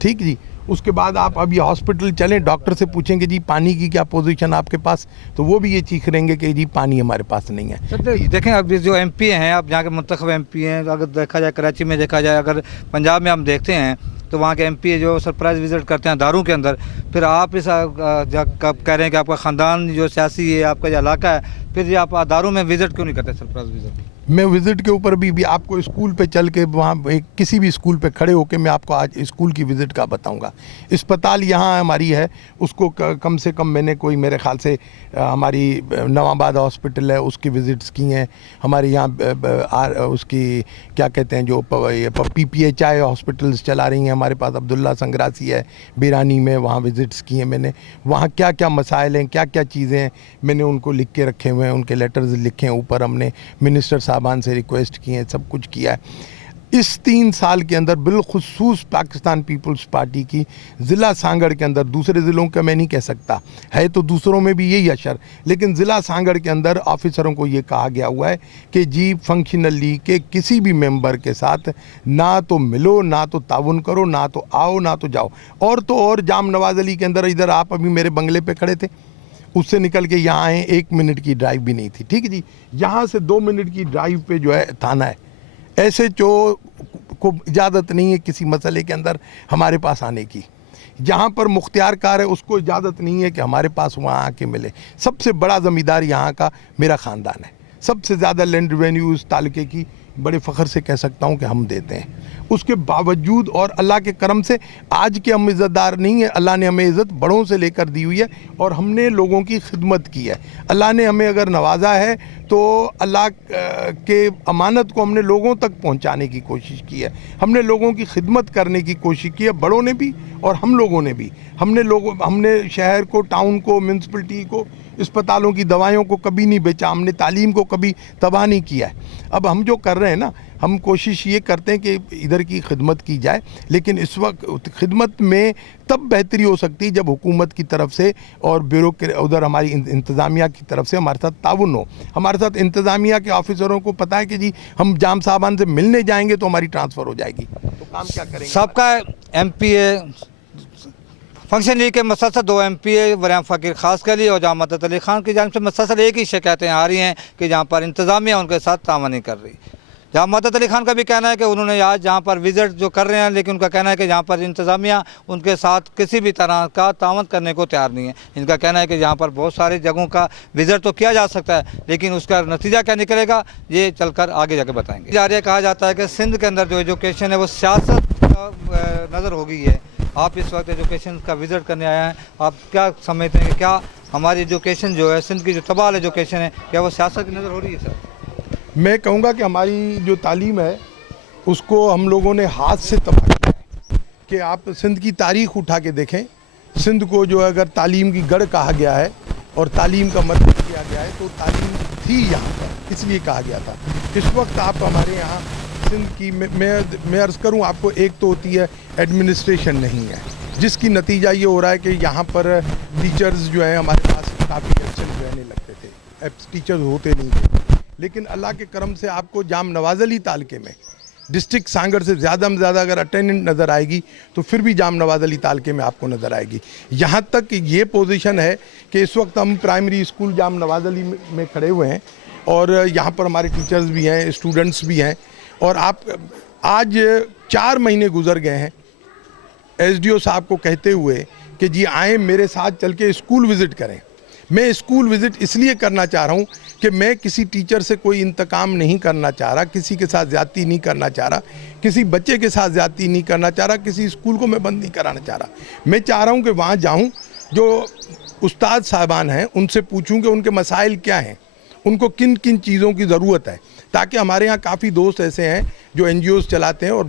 ठीक जी। उसके बाद आप अभी हॉस्पिटल चलें, डॉक्टर से पूछेंगे जी पानी की क्या पोजीशन आपके पास, तो वो भी ये चीख रहेंगे कि जी पानी हमारे पास नहीं है। देखें अब जो एमपी हैं, आप जहाँ के मुंतखब एमपी हैं, अगर देखा जाए कराची में देखा जाए, अगर पंजाब में हम देखते हैं तो वहाँ के एमपी जो सरप्राइज विजिट करते हैं दारू के अंदर, फिर आप इस कह रहे हैं कि आपका ख़ानदान जो सियासी है, आपका जो इलाका है, फिर ये आप दारू में विजिट क्यों नहीं करते सरप्राइज विजिट? मैं विज़िट के ऊपर भी आपको स्कूल पे चल के वहाँ किसी भी स्कूल पे खड़े होके मैं आपको आज स्कूल की विज़िट का बताऊंगा। अस्पताल यहाँ हमारी है, उसको कम से कम मैंने कोई मेरे ख्याल से हमारी नवाबाद हॉस्पिटल है उसकी विज़िट्स की हैं। हमारे यहाँ उसकी क्या कहते हैं जो PPHI हॉस्पिटल्स चला रही हैं हमारे पास, अब्दुल्ला संग्रासी है बिरानी में, वहाँ विज़िट्स की हैं मैंने। वहाँ क्या क्या मसाइल हैं, क्या क्या चीज़ें हैं, मैंने उनको लिख के रखे हुए हैं, उनके लेटर्स लिखे हैं ऊपर, हमने मिनिस्टर साहबान से रिक्वेस्ट की है, सब कुछ किया है। इस 3 साल के अंदर बिलखुसूस पाकिस्तान पीपल्स पार्टी की ज़िला सांगड़ के अंदर, दूसरे ज़िलों का मैं नहीं कह सकता है तो दूसरों में भी यही असर, लेकिन ज़िला सांगड़ के अंदर ऑफिसरों को ये कहा गया हुआ है कि जी फंक्शनली के किसी भी मेंबर के साथ ना तो मिलो, ना तो ताउन करो, ना तो आओ, ना तो जाओ। और तो और जाम नवाज़ अली के अंदर, इधर आप अभी मेरे बंगले पे खड़े थे, उससे निकल के यहाँ आए 1 मिनट की ड्राइव भी नहीं थी। ठीक है जी। यहाँ से 2 मिनट की ड्राइव पे जो है थाना है। ऐसे जो को इजाज़त नहीं है किसी मसले के अंदर हमारे पास आने की। जहाँ पर मुख्तियार कार है उसको इजाज़त नहीं है कि हमारे पास वहाँ आके मिले। सबसे बड़ा ज़मींदार यहाँ का मेरा ख़ानदान है। सबसे ज़्यादा लैंड रेवेन्यू इस तालुके की बड़े फ़ख्र से कह सकता हूँ कि हम देते हैं। उसके बावजूद और अल्लाह के करम से आज के हम इज़्ज़तदार नहीं है, अल्लाह ने हमें इज़्ज़त बड़ों से लेकर दी हुई है और हमने लोगों की खिदमत की है। अल्लाह ने हमें अगर नवाजा है तो अल्लाह के अमानत को हमने लोगों तक पहुंचाने की कोशिश की है, हमने लोगों की खिदमत करने की कोशिश की है, बड़ों ने भी और हम लोगों ने भी। हमने शहर को, टाउन को, म्यूनसिपलिटी को, अस्पतालों की दवाइयों को कभी नहीं बेचा, हमने तालीम को कभी तबाह नहीं किया है। अब हम जो कर रहे हैं ना, हम कोशिश ये करते हैं कि इधर की खिदमत की जाए, लेकिन इस वक्त खिदमत में तब बेहतरी हो सकती है जब हुकूमत की तरफ से और ब्यूरो के उधर हमारी इंतज़ामिया की तरफ से हमारे साथ ताउन हो। हमारे साथ इंतज़ामिया के ऑफिसरों को पता है कि जी हम जाम साहबान से मिलने जाएंगे तो हमारी ट्रांसफ़र हो जाएगी, तो काम क्या करेंगे। सबका MPA फंक्शन लीग के मसलसल 2 MPA वरीम फ़कीर खास के लिए और जहाँ मदद अली ख़ान की जानिब से मसलसल एक ही शिकायतें आ रही हैं कि जहाँ पर इंतज़ामिया उनके साथ तावन नहीं कर रही। जहाँ मदद अली ख़ान का भी कहना है कि उन्होंने आज जहाँ पर विज़िट जो कर रहे हैं, लेकिन उनका कहना है कि जहाँ पर इंतज़ामिया उनके साथ किसी भी तरह का तावन करने को तैयार नहीं है। इनका कहना है कि जहाँ पर बहुत सारी जगहों का विज़िट तो किया जा सकता है, लेकिन उसका नतीजा क्या निकलेगा ये चलकर आगे जाकर बताएंगे। जारी कहा जाता है कि सिंध के अंदर जो एजुकेशन है वो सियासत का नज़र हो गई है। आप इस वक्त एजुकेशन का विज़िट करने आए हैं, आप क्या समझते हैं कि क्या हमारी एजुकेशन जो है सिंध की जो तबाह एजुकेशन है क्या वो सियासत की नज़र हो रही है सर? मैं कहूँगा कि हमारी जो तालीम है उसको हम लोगों ने हाथ से तबाह किया है। कि आप सिंध की तारीख़ उठा के देखें, सिंध को जो अगर तालीम की गढ़ कहा गया है और तालीम का मरकज़ किया गया है तो तालीम थी यहाँ पर, इसलिए कहा गया था। इस वक्त आप हमारे यहाँ सिंध की मैं अर्ज़ करूँ आपको, एक तो होती है एडमिनिस्ट्रेशन नहीं है, जिसकी नतीजा ये हो रहा है कि यहाँ पर टीचर्स जो हैं हमारे पास काफ़ी एब्सेंट रहने लगते थे, टीचर्स होते नहीं थे। लेकिन अल्लाह के करम से आपको जाम नवाज़ अली तालके में डिस्ट्रिक्ट सांगड़ से ज़्यादा अगर अटेंडेंट नज़र आएगी तो फिर भी जाम नवाज़ अली तालके में आपको नज़र आएगी। यहाँ तक ये पोजीशन है कि इस वक्त हम प्राइमरी स्कूल जाम नवाज़ अली में खड़े हुए हैं और यहाँ पर हमारे टीचर्स भी हैं, स्टूडेंट्स भी हैं। और आप आज 4 महीने गुजर गए हैं SDO साहब को कहते हुए कि जी आए मेरे साथ चल के स्कूल विज़िट करें। मैं स्कूल विज़िट इसलिए करना चाह रहा हूँ कि मैं किसी टीचर से कोई इंतकाम नहीं करना चाह रहा, किसी के साथ ज़्यादती नहीं करना चाह रहा, किसी बच्चे के साथ ज़्यादती नहीं करना चाह रहा, किसी स्कूल को मैं बंद नहीं कराना चाह रहा। मैं चाह रहा हूँ कि वहाँ जाऊँ, जो उस्ताद साहबान हैं उनसे पूछूँ कि उनके मसाइल क्या हैं, उनको किन किन चीज़ों की ज़रूरत है, ताकि हमारे यहाँ काफ़ी दोस्त ऐसे हैं जो NGOs चलाते हैं और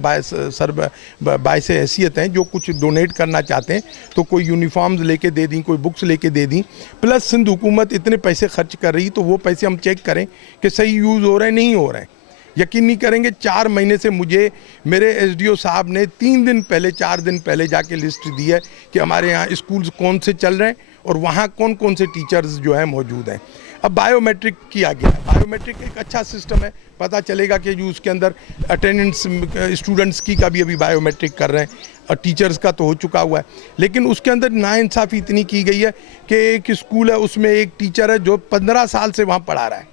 बायसे हैसियत हैं जो कुछ डोनेट करना चाहते हैं तो कोई यूनिफॉर्म्स लेके दे दी, कोई बुक्स लेके दे दी। प्लस सिंध हुकूमत इतने पैसे खर्च कर रही तो वो पैसे हम चेक करें कि सही यूज़ हो रहे हैं नहीं हो रहे हैं। यकीन नहीं करेंगे 4 महीने से मुझे मेरे SDO साहब ने 4 दिन पहले जाके लिस्ट दी है कि हमारे यहाँ स्कूल्स कौन से चल रहे हैं और वहाँ कौन कौन से टीचर्स जो हैं मौजूद हैं। अब बायोमेट्रिक किया गया है, बायोमेट्रिक एक अच्छा सिस्टम है, पता चलेगा कि जो उसके अंदर अटेंडेंस स्टूडेंट्स की का भी अभी बायोमेट्रिक कर रहे हैं और टीचर्स का तो हो चुका हुआ है। लेकिन उसके अंदर नाइंसाफ़ी इतनी की गई है कि एक स्कूल है उसमें एक टीचर है जो 15 साल से वहाँ पढ़ा रहा है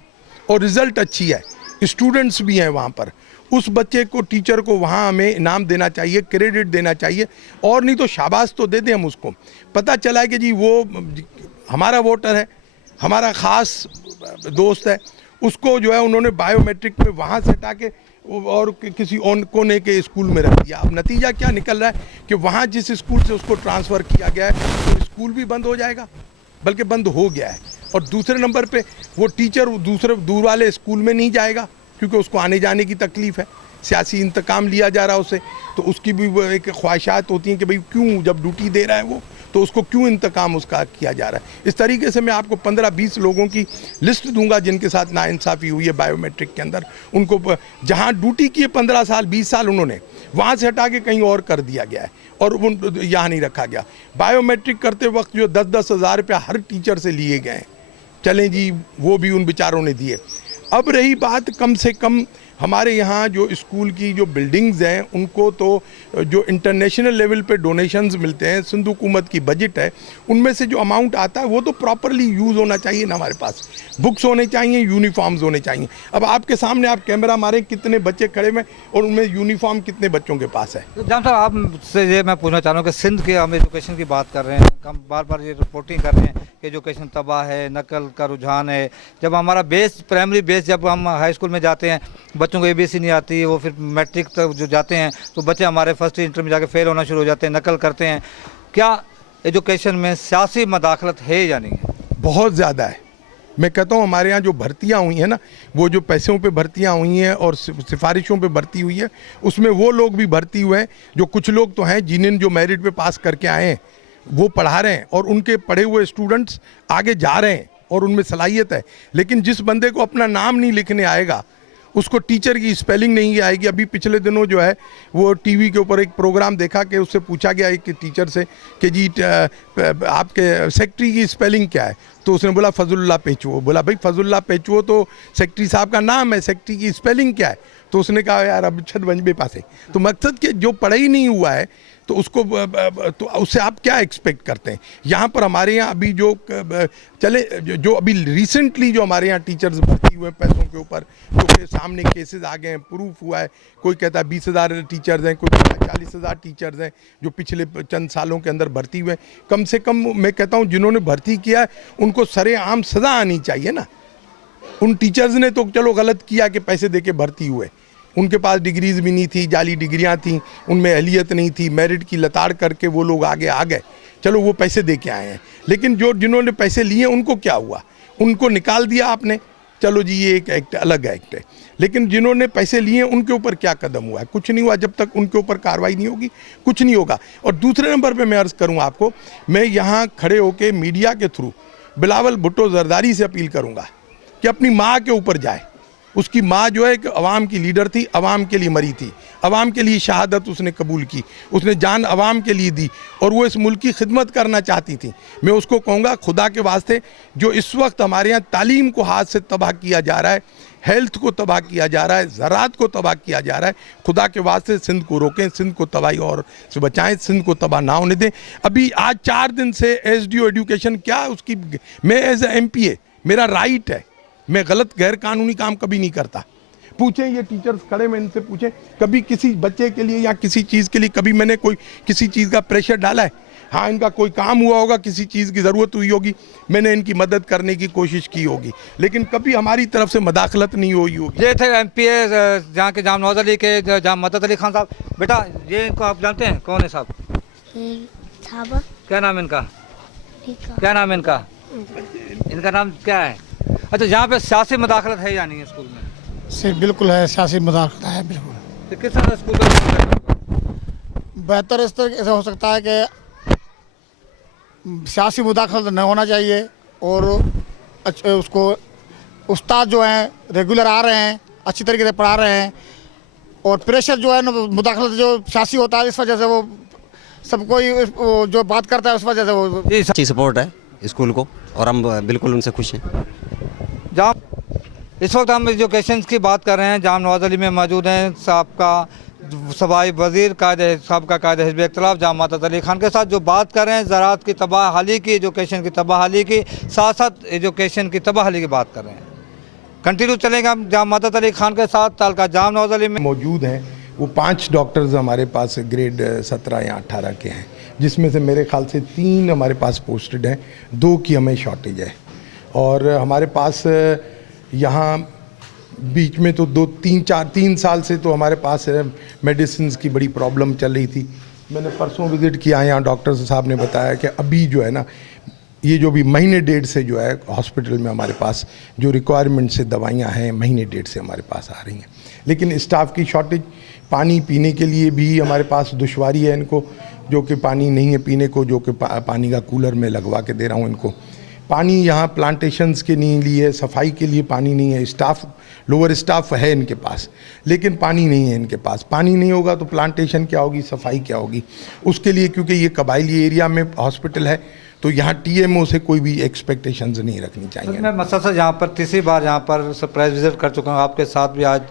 और रिज़ल्ट अच्छी है, स्टूडेंट्स भी हैं वहाँ पर। उस बच्चे को, टीचर को वहाँ हमें इनाम देना चाहिए, क्रेडिट देना चाहिए और नहीं तो शाबाश तो दे दें हम उसको। पता चला है कि जी वो हमारा वोटर है, हमारा ख़ास दोस्त है, उसको जो है उन्होंने बायोमेट्रिक में वहाँ से हटा के और किसी और कोने के स्कूल में रख दिया। अब नतीजा क्या निकल रहा है कि वहाँ जिस स्कूल से उसको ट्रांसफ़र किया गया है तो स्कूल भी बंद हो जाएगा, बल्कि बंद हो गया है। और दूसरे नंबर पे वो टीचर दूर वाले स्कूल में नहीं जाएगा क्योंकि उसको आने जाने की तकलीफ़ है, सियासी इंतकाम लिया जा रहा है उससे, तो उसकी भी वो एक ख्वाहिशात होती हैं कि भाई क्यों, जब ड्यूटी दे रहा है वो तो उसको क्यों इंतकाम उसका किया जा रहा है। इस तरीके से मैं आपको 15-20 लोगों की लिस्ट दूंगा जिनके साथ नाइंसाफ़ी हुई है बायोमेट्रिक के अंदर। उनको जहां ड्यूटी की 15 साल 20 साल उन्होंने वहां से हटा के कहीं और कर दिया गया है और उन यहाँ नहीं रखा गया। बायोमेट्रिक करते वक्त जो 10-10 हज़ार रुपया हर टीचर से लिए गए, चलें जी वो भी उन बेचारों ने दिए। अब रही बात कम से कम हमारे यहाँ जो स्कूल की जो बिल्डिंग्स हैं उनको तो जो इंटरनेशनल लेवल पे डोनेशंस मिलते हैं, सिंध हुकूमत की बजट है उनमें से जो अमाउंट आता है वो तो प्रॉपरली यूज़ होना चाहिए ना। हमारे पास बुक्स होने चाहिए, यूनिफॉर्म्स होने चाहिए। अब आपके सामने आप कैमरा मारें कितने बच्चे खड़े हुए और उनमें यूनिफॉर्म कितने बच्चों के पास है। तो जाम साहब आपसे ये मैं पूछना चाह रहा हूँ कि सिंध के हम एजुकेशन की बात कर रहे हैं, हम बार बार ये रिपोर्टिंग कर रहे हैं कि एजुकेशन तबाह है, नकल का रुझान है। जब हमारा बेस, प्राइमरी बेस, जब हम हाई स्कूल में जाते हैं बच्चों को ABC नहीं आती, वो फिर मैट्रिक तक जो जाते हैं तो बच्चे हमारे फर्स्ट इंटर में जाके फेल होना शुरू हो जाते हैं, नकल करते हैं। क्या एजुकेशन में सियासी मदाखलत है या नहीं है? बहुत ज़्यादा है। मैं कहता हूँ हमारे यहाँ जो भर्तियाँ हुई हैं ना, वो जो पैसों पे भर्तियाँ हुई हैं और सिफारिशों पे भर्ती हुई है, उसमें वो लोग भी भर्ती हुए हैं जो कुछ लोग तो हैं जिन्हें जो मेरिट पे पास करके आए हैं वो पढ़ा रहे हैं और उनके पढ़े हुए स्टूडेंट्स आगे जा रहे हैं और उनमें सलाहियत है। लेकिन जिस बंदे को अपना नाम नहीं लिखने आएगा उसको टीचर की स्पेलिंग नहीं आएगी। अभी पिछले दिनों जो है वो टीवी के ऊपर एक प्रोग्राम देखा कि उससे पूछा गया एक टीचर से कि जी आपके सेक्रेटरी की स्पेलिंग क्या है, तो उसने बोला फजलुल्लाह पेचुओ। बोला भाई फजलुल्लाह पेचुओ तो सेक्रेटरी साहब का नाम है, सेक्रेटरी की स्पेलिंग क्या है? तो उसने कहा यार अब छदवंजबे पासे। तो मकसद कि जो पढ़ाई नहीं हुआ है तो उसको तो उससे आप क्या एक्सपेक्ट करते हैं? यहाँ पर हमारे यहाँ अभी जो चले जो अभी रिसेंटली जो हमारे यहाँ टीचर्स भर्ती हुए पैसों के ऊपर, जो सामने केसेस आ गए हैं, प्रूफ हुआ है, कोई कहता है 20,000 टीचर्स हैं, कोई कहता है 40,000 टीचर्स हैं जो पिछले चंद सालों के अंदर भर्ती हुए। कम से कम मैं कहता हूँ जिन्होंने भर्ती किया है उनको सरेआम सज़ा आनी चाहिए ना। उन टीचर्स ने तो चलो गलत किया कि पैसे दे के भर्ती हुए, उनके पास डिग्रीज भी नहीं थी, जाली डिग्रियां थी, उनमें अहलियत नहीं थी, मेरिट की लताड़ करके वो लोग आगे आ गए, चलो वो पैसे दे के आए हैं। लेकिन जो जिन्होंने पैसे लिए उनको क्या हुआ? उनको निकाल दिया आपने, चलो जी ये एक एक्ट अलग एक्ट है। लेकिन जिन्होंने पैसे लिए उनके ऊपर क्या कदम हुआ है? कुछ नहीं हुआ। जब तक उनके ऊपर कार्रवाई नहीं होगी कुछ नहीं होगा। और दूसरे नंबर पे मैं अर्ज़ करूँ आपको, मैं यहाँ खड़े होकर मीडिया के थ्रू बिलावल भुट्टो जरदारी से अपील करूँगा कि अपनी माँ के ऊपर जाए। उसकी माँ जो है एक अवाम की लीडर थी, अवाम के लिए मरी थी, अवाम के लिए शहादत उसने कबूल की, उसने जान अवाम के लिए दी और वो इस मुल्क की खिदमत करना चाहती थी। मैं उसको कहूँगा खुदा के वास्ते जो इस वक्त हमारे यहाँ तालीम को हाथ से तबाह किया जा रहा है, हेल्थ को तबाह किया जा रहा है, ज़राअत को तबाह किया जा रहा है, खुदा के वास्ते सिंध को रोकें, सिंध को तबाही और से बचाएं, सिंध को तबाह ना होने दें। अभी आज 4 दिन से एसडीओ एजुकेशन क्या उसकी, मैं एज ए MPA मेरा राइट है, मैं गलत गैर कानूनी काम कभी नहीं करता। पूछें ये टीचर्स खड़े में, इनसे पूछें कभी किसी बच्चे के लिए या किसी चीज़ के लिए कभी मैंने कोई किसी चीज़ का प्रेशर डाला है? हाँ, इनका कोई काम हुआ होगा, किसी चीज़ की ज़रूरत हुई होगी, मैंने इनकी मदद करने की कोशिश की होगी, लेकिन कभी हमारी तरफ से मदाखलत नहीं हुई होगी। ये थे MPA जहाँ के जाम नवाज अली के जाम मदद अली खान साहब। बेटा ये इनको आप जानते हैं कौन है साहब? साहब क्या नाम है इनका? क्या नाम है इनका? इनका नाम क्या है? अच्छा, यहाँ पे सियासी मदाखलत है या नहीं है स्कूल में? सिर्फ बिल्कुल है, सियासी मदाखलत है बिल्कुल। तो किस तरह स्कूल का बेहतर इस तरह ऐसा हो सकता है कि सियासी मुदाखलत न होना चाहिए और उसको उस्ताद जो हैं रेगुलर आ रहे हैं, अच्छी तरीके से पढ़ा रहे हैं और प्रेशर जो है ना मुदाखलत जो सियासी होता है इस वजह से वो सब कोई जो बात करता है उस वजह से वो अच्छी सपोर्ट है स्कूल को और हम बिल्कुल उनसे खुश हैं। जहाँ इस वक्त हम एजुकेशन की बात कर रहे हैं, जाम नवाज अली में मौजूद हैं सबका सबाई वज़ीर सबका कायद हिज़्ब इख्तिलाफ जाम मदद अली खान के साथ जो बात कर रहे हैं ज़राअत की तबाहाली की, एजुकेशन की तबाहाली की, साथ साथ एजुकेशन की तबाहाली की बात कर रहे हैं। कंटिन्यू चलेगा हम जाम मदद अली खान के साथ। तालका जाम नवाज अली में मौजूद हैं वो 5 डॉक्टर्स हमारे पास ग्रेड 17 या 18 के हैं, जिसमें से मेरे ख्याल से 3 हमारे पास पोस्टेड हैं, 2 की हमें शॉर्टेज है। और हमारे पास यहाँ बीच में तो 3 साल से तो हमारे पास मेडिसिन की बड़ी प्रॉब्लम चल रही थी। मैंने परसों विज़िट किया, यहाँ डॉक्टर साहब ने बताया कि अभी जो है ना ये जो भी महीने डेढ़ से जो है हॉस्पिटल में हमारे पास जो रिक्वायरमेंट से दवाइयाँ हैं महीने डेढ़ से हमारे पास आ रही हैं। लेकिन स्टाफ की शॉर्टेज, पानी पीने के लिए भी हमारे पास दुश्वारी है इनको, जो कि पानी नहीं है पीने को, जो कि पानी का कूलर में लगवा के दे रहा हूँ इनको। पानी यहाँ प्लांटेशंस के नहीं लिए, सफाई के लिए पानी नहीं है, स्टाफ लोअर स्टाफ है इनके पास लेकिन पानी नहीं है इनके पास। पानी नहीं होगा तो प्लांटेशन क्या होगी, सफाई क्या होगी? उसके लिए क्योंकि ये कबायली एरिया में हॉस्पिटल है तो यहाँ TMO से कोई भी एक्सपेक्टेशंस नहीं रखनी चाहिए। मैं मसलसल यहाँ पर तीसरी बार यहाँ पर सरप्राइज विजिट कर चुका हूँ, आपके साथ भी आज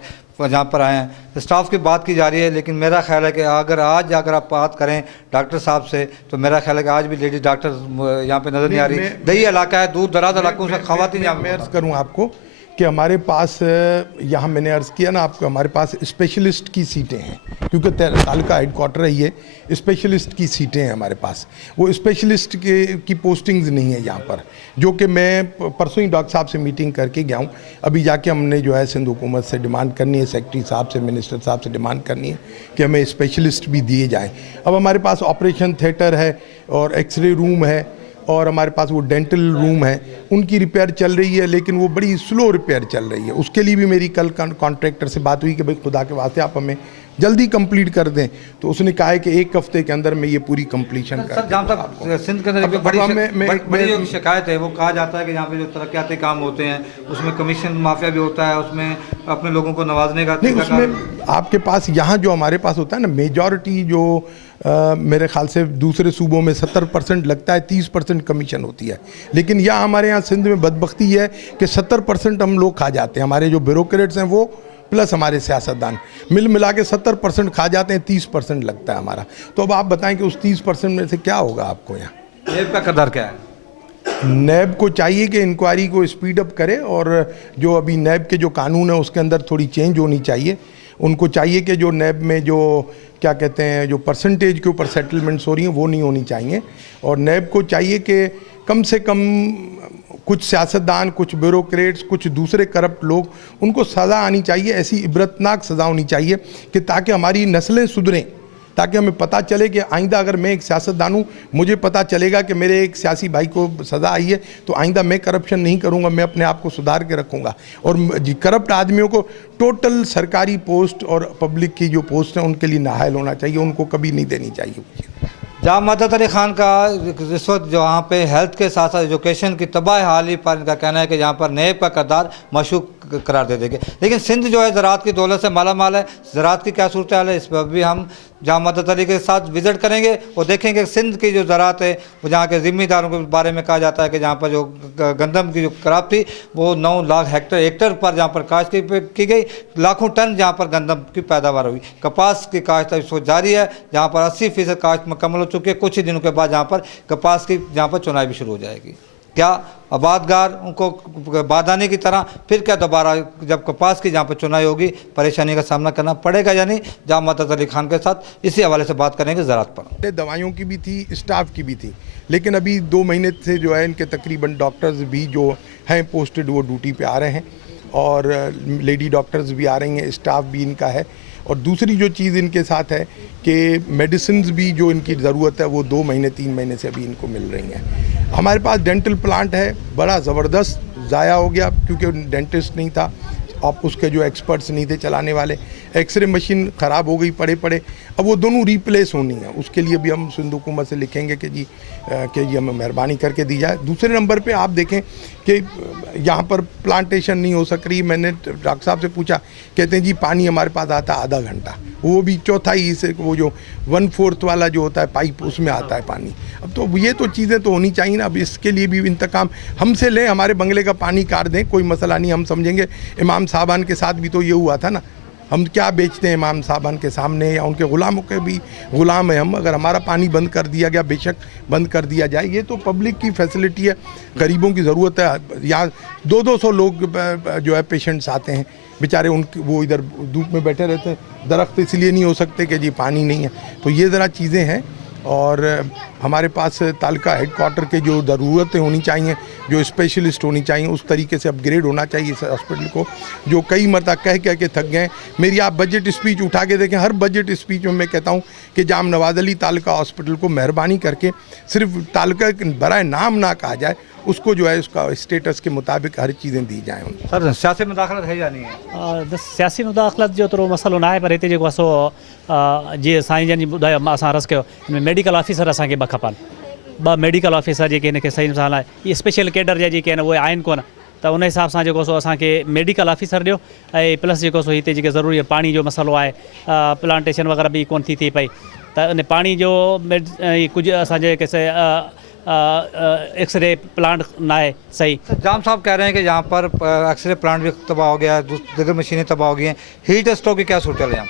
जहाँ पर आए हैं। स्टाफ की बात की जा रही है, लेकिन मेरा ख्याल है कि अगर आप बात करें डॉक्टर साहब से तो मेरा ख्याल है कि आज भी लेडीज डॉक्टर यहाँ पे नज़र नहीं आ रही। दही इलाका है, दूर दराज इलाकों से ख़वातीन यहाँ मैं अर्ज़ करूँ आपको कि हमारे पास यहाँ मैंने अर्ज़ किया ना आपको, हमारे पास स्पेशलिस्ट की सीटें हैं क्योंकि तालुका हेडक्वार्टर है ये, स्पेशलिस्ट की सीटें हैं हमारे पास। वो स्पेशलिस्ट की पोस्टिंग्स नहीं है यहाँ पर, जो कि मैं परसों ही डॉक्टर साहब से मीटिंग करके गया हूँ। अभी जाके हमने जो है सिंध हुकूमत से डिमांड करनी है, सेक्रेटरी साहब से, मिनिस्टर साहब से डिमांड करनी है कि हमें स्पेशलिस्ट भी दिए जाएँ। अब हमारे पास ऑपरेशन थिएटर है और एक्सरे रूम है और हमारे पास वो डेंटल रूम है, उनकी रिपेयर चल रही है, लेकिन वो बड़ी स्लो रिपेयर चल रही है। उसके लिए भी मेरी कल कॉन्ट्रैक्टर से बात हुई कि भाई खुदा के वास्ते आप हमें जल्दी कंप्लीट कर दें, तो उसने कहा है कि 1 हफ्ते के अंदर मैं ये पूरी कंप्लीशन कर सर, जहाँ तक सिंध के अंदर बड़ी जो शिकायत है, वो कहा जाता है कि यहाँ पे जो तरक्याती काम होते हैं उसमें कमीशन माफिया भी होता है, उसमें अपने लोगों को नवाजने का नहीं, उसमें आपके पास यहाँ जो हमारे पास होता है ना, मेजॉरिटी जो मेरे ख्याल से दूसरे सूबों में 70% लगता है, 30% कमीशन होती है, लेकिन यहाँ हमारे यहाँ सिंध में बदबख्ती है कि 70% हम लोग खा जाते हैं। हमारे जो ब्यूरोक्रेट्स हैं वो प्लस हमारे सियासतदान मिल मिला के 70% खा जाते हैं, 30% लगता है हमारा। तो अब आप बताएं कि उस 30% में से क्या होगा आपको यहाँ? नैब का किरदार क्या है? नैब को चाहिए कि इंक्वायरी को स्पीड अप करे, और जो अभी नैब के जो कानून है उसके अंदर थोड़ी चेंज होनी चाहिए। उनको चाहिए कि जो नैब में जो क्या कहते हैं, जो परसेंटेज के ऊपर सेटलमेंट्स हो रही हैं वो नहीं होनी चाहिए, और नैब को चाहिए कि कम से कम कुछ सियासतदान, कुछ ब्यूरोक्रेट्स, कुछ दूसरे करप्ट लोग, उनको सज़ा आनी चाहिए, ऐसी इबरतनाक सज़ा होनी चाहिए कि ताकि हमारी नस्लें सुधरें, ताकि हमें पता चले कि आइंदा अगर मैं एक सियासतदान हूँ, मुझे पता चलेगा कि मेरे एक सियासी भाई को सज़ा आई है, तो आइंदा मैं करप्शन नहीं करूँगा, मैं अपने आप को सुधार के रखूँगा। और करप्ट आदमियों को टोटल सरकारी पोस्ट और पब्लिक की जो पोस्ट हैं उनके लिए नाहल होना चाहिए, उनको कभी नहीं देनी चाहिए। जहाँ मदद अली खान का इस वक्त जो वहाँ पे हेल्थ के साथ साथ एजुकेशन की तबाह हाली पर इनका कहना है कि यहाँ पर नैब का किरदार मशूक करार दे देंगे, लेकिन सिंध जो है ज़राअत की दौलत से माला माल है। ज़राअत की क्या सूरत हाल है, इस पर भी हम जहाँ मदद अली के साथ विज़िट करेंगे और देखेंगे सिंध की जो ज़राअत है वो जहाँ के ज़िम्मेदारों के बारे में कहा जाता है कि जहाँ पर जो गंदम की जो क्रॉप थी वो 9 लाख हेक्टर पर जहाँ पर काश्त की गई, लाखों टन जहाँ पर गंदम की पैदावार हुई। कपास की काश्त इस वक्त जारी है, जहाँ पर 80% काश्त मुकम्मल हो चुकी है। कुछ ही दिनों के बाद जहाँ पर कपास की जहाँ पर चुनाई भी शुरू हो जाएगी। क्या आबादगार उनको बादाने की तरह फिर क्या दोबारा जब कपास की जहाँ पर चुनाई होगी परेशानी का सामना करना पड़ेगा या नहीं? जहाँ मदद अली खान के साथ इसी हवाले से बात करेंगे ज़राअत पर। दवाइयों की भी थी, स्टाफ की भी थी, लेकिन अभी 2 महीने से जो है इनके तकरीबन डॉक्टर्स भी जो हैं पोस्टेड वो ड्यूटी पे आ रहे हैं, और लेडी डॉक्टर्स भी आ रही हैं, स्टाफ भी इनका है। और दूसरी जो चीज़ इनके साथ है कि मेडिसिन्स भी जो इनकी ज़रूरत है वो 2 महीने 3 महीने से अभी इनको मिल रही हैं। हमारे पास डेंटल प्लांट है, बड़ा ज़बरदस्त, ज़ाया हो गया क्योंकि डेंटिस्ट नहीं था, अब उसके जो एक्सपर्ट्स नहीं थे चलाने वाले। एक्सरे मशीन ख़राब हो गई पड़े पड़े, अब वो दोनों रिप्लेस होनी है। उसके लिए भी हम सिंध हुकूमत से लिखेंगे कि जी हमें मेहरबानी करके दी जाए। दूसरे नंबर पे आप देखें कि यहाँ पर प्लांटेशन नहीं हो सक रही। मैंने डॉक्टर साहब से पूछा, कहते हैं जी पानी हमारे पास आता है आधा घंटा, वो भी चौथाई से, वो जो 1/4 वाला जो होता है पाइप उसमें आता है पानी। अब तो ये तो चीज़ें तो होनी चाहिए ना। अब इसके लिए भी इंतकाम हमसे लें, हमारे बंगले का पानी काट दें, कोई मसला नहीं, हम समझेंगे। इमाम साहबान के साथ भी तो ये हुआ था ना, हम क्या बेचते हैं इमाम साहबान के सामने, या उनके ग़ुलामों के भी ग़ुलाम है हम। अगर हमारा पानी बंद कर दिया गया, बेशक बंद कर दिया जाए, ये तो पब्लिक की फैसिलिटी है, गरीबों की ज़रूरत है। यहाँ 200 लोग जो है पेशेंट्स आते हैं बेचारे, उनके वो इधर धूप में बैठे रहते हैं, दरख्त इसलिए नहीं हो सकते कि जी पानी नहीं है। तो ये ज़रा चीज़ें हैं, और हमारे पास तालका हेडक्वार्टर के जो ज़रूरतें होनी चाहिए, जो स्पेशलिस्ट होनी चाहिए, उस तरीके से अपग्रेड होना चाहिए इस हॉस्पिटल को, जो कई मरतबा कह के थक गए। मेरी आप बजट स्पीच उठा के देखें, हर बजट स्पीच में मैं कहता हूँ कि जाम नवाज अली तालका हॉस्पिटल को मेहरबानी करके सिर्फ तालका बराए नाम ना कहा जाए, उसको जो है उसका स्टेटस के मुताबिक हर चीज़ें दी जाएँ। सर, सियासी मुदाखलत है या नहीं है? सियासी मुदाखलत जो थोरो मसलो ना आहे, पर हिते जेको असो जीअं साईं जन जी ॿुधायो, असां अर्ज़ु कयो, हिन में मेडिकल ऑफिसर असांखे 2 खपनि। 2 मेडिकल ऑफिसर जेके हिनखे सही सां हलाए, इहे स्पेशल कैडर जा जेके आहिनि उहे आहिनि कोन, त उन हिसाब सां जेको सो असांखे मेडिकल ऑफिसर ॾियो। ऐं प्लस जेको सो हिते जेके ज़रूरी पाणी जो मसलो आहे, प्लांटेशन वग़ैरह बि कोन थी पई, त उन पाणी जो कुझु असांजे कैसे एक्सरे प्लांट ना है सही। जाम साहब कह रहे हैं कि यहाँ पर एक्सरे प्लांट भी तबाह हो गया है, दूसरी मशीनें तबाह हो गई हैं। हीट स्ट्रोक की क्या सूरत हाल है यहाँ?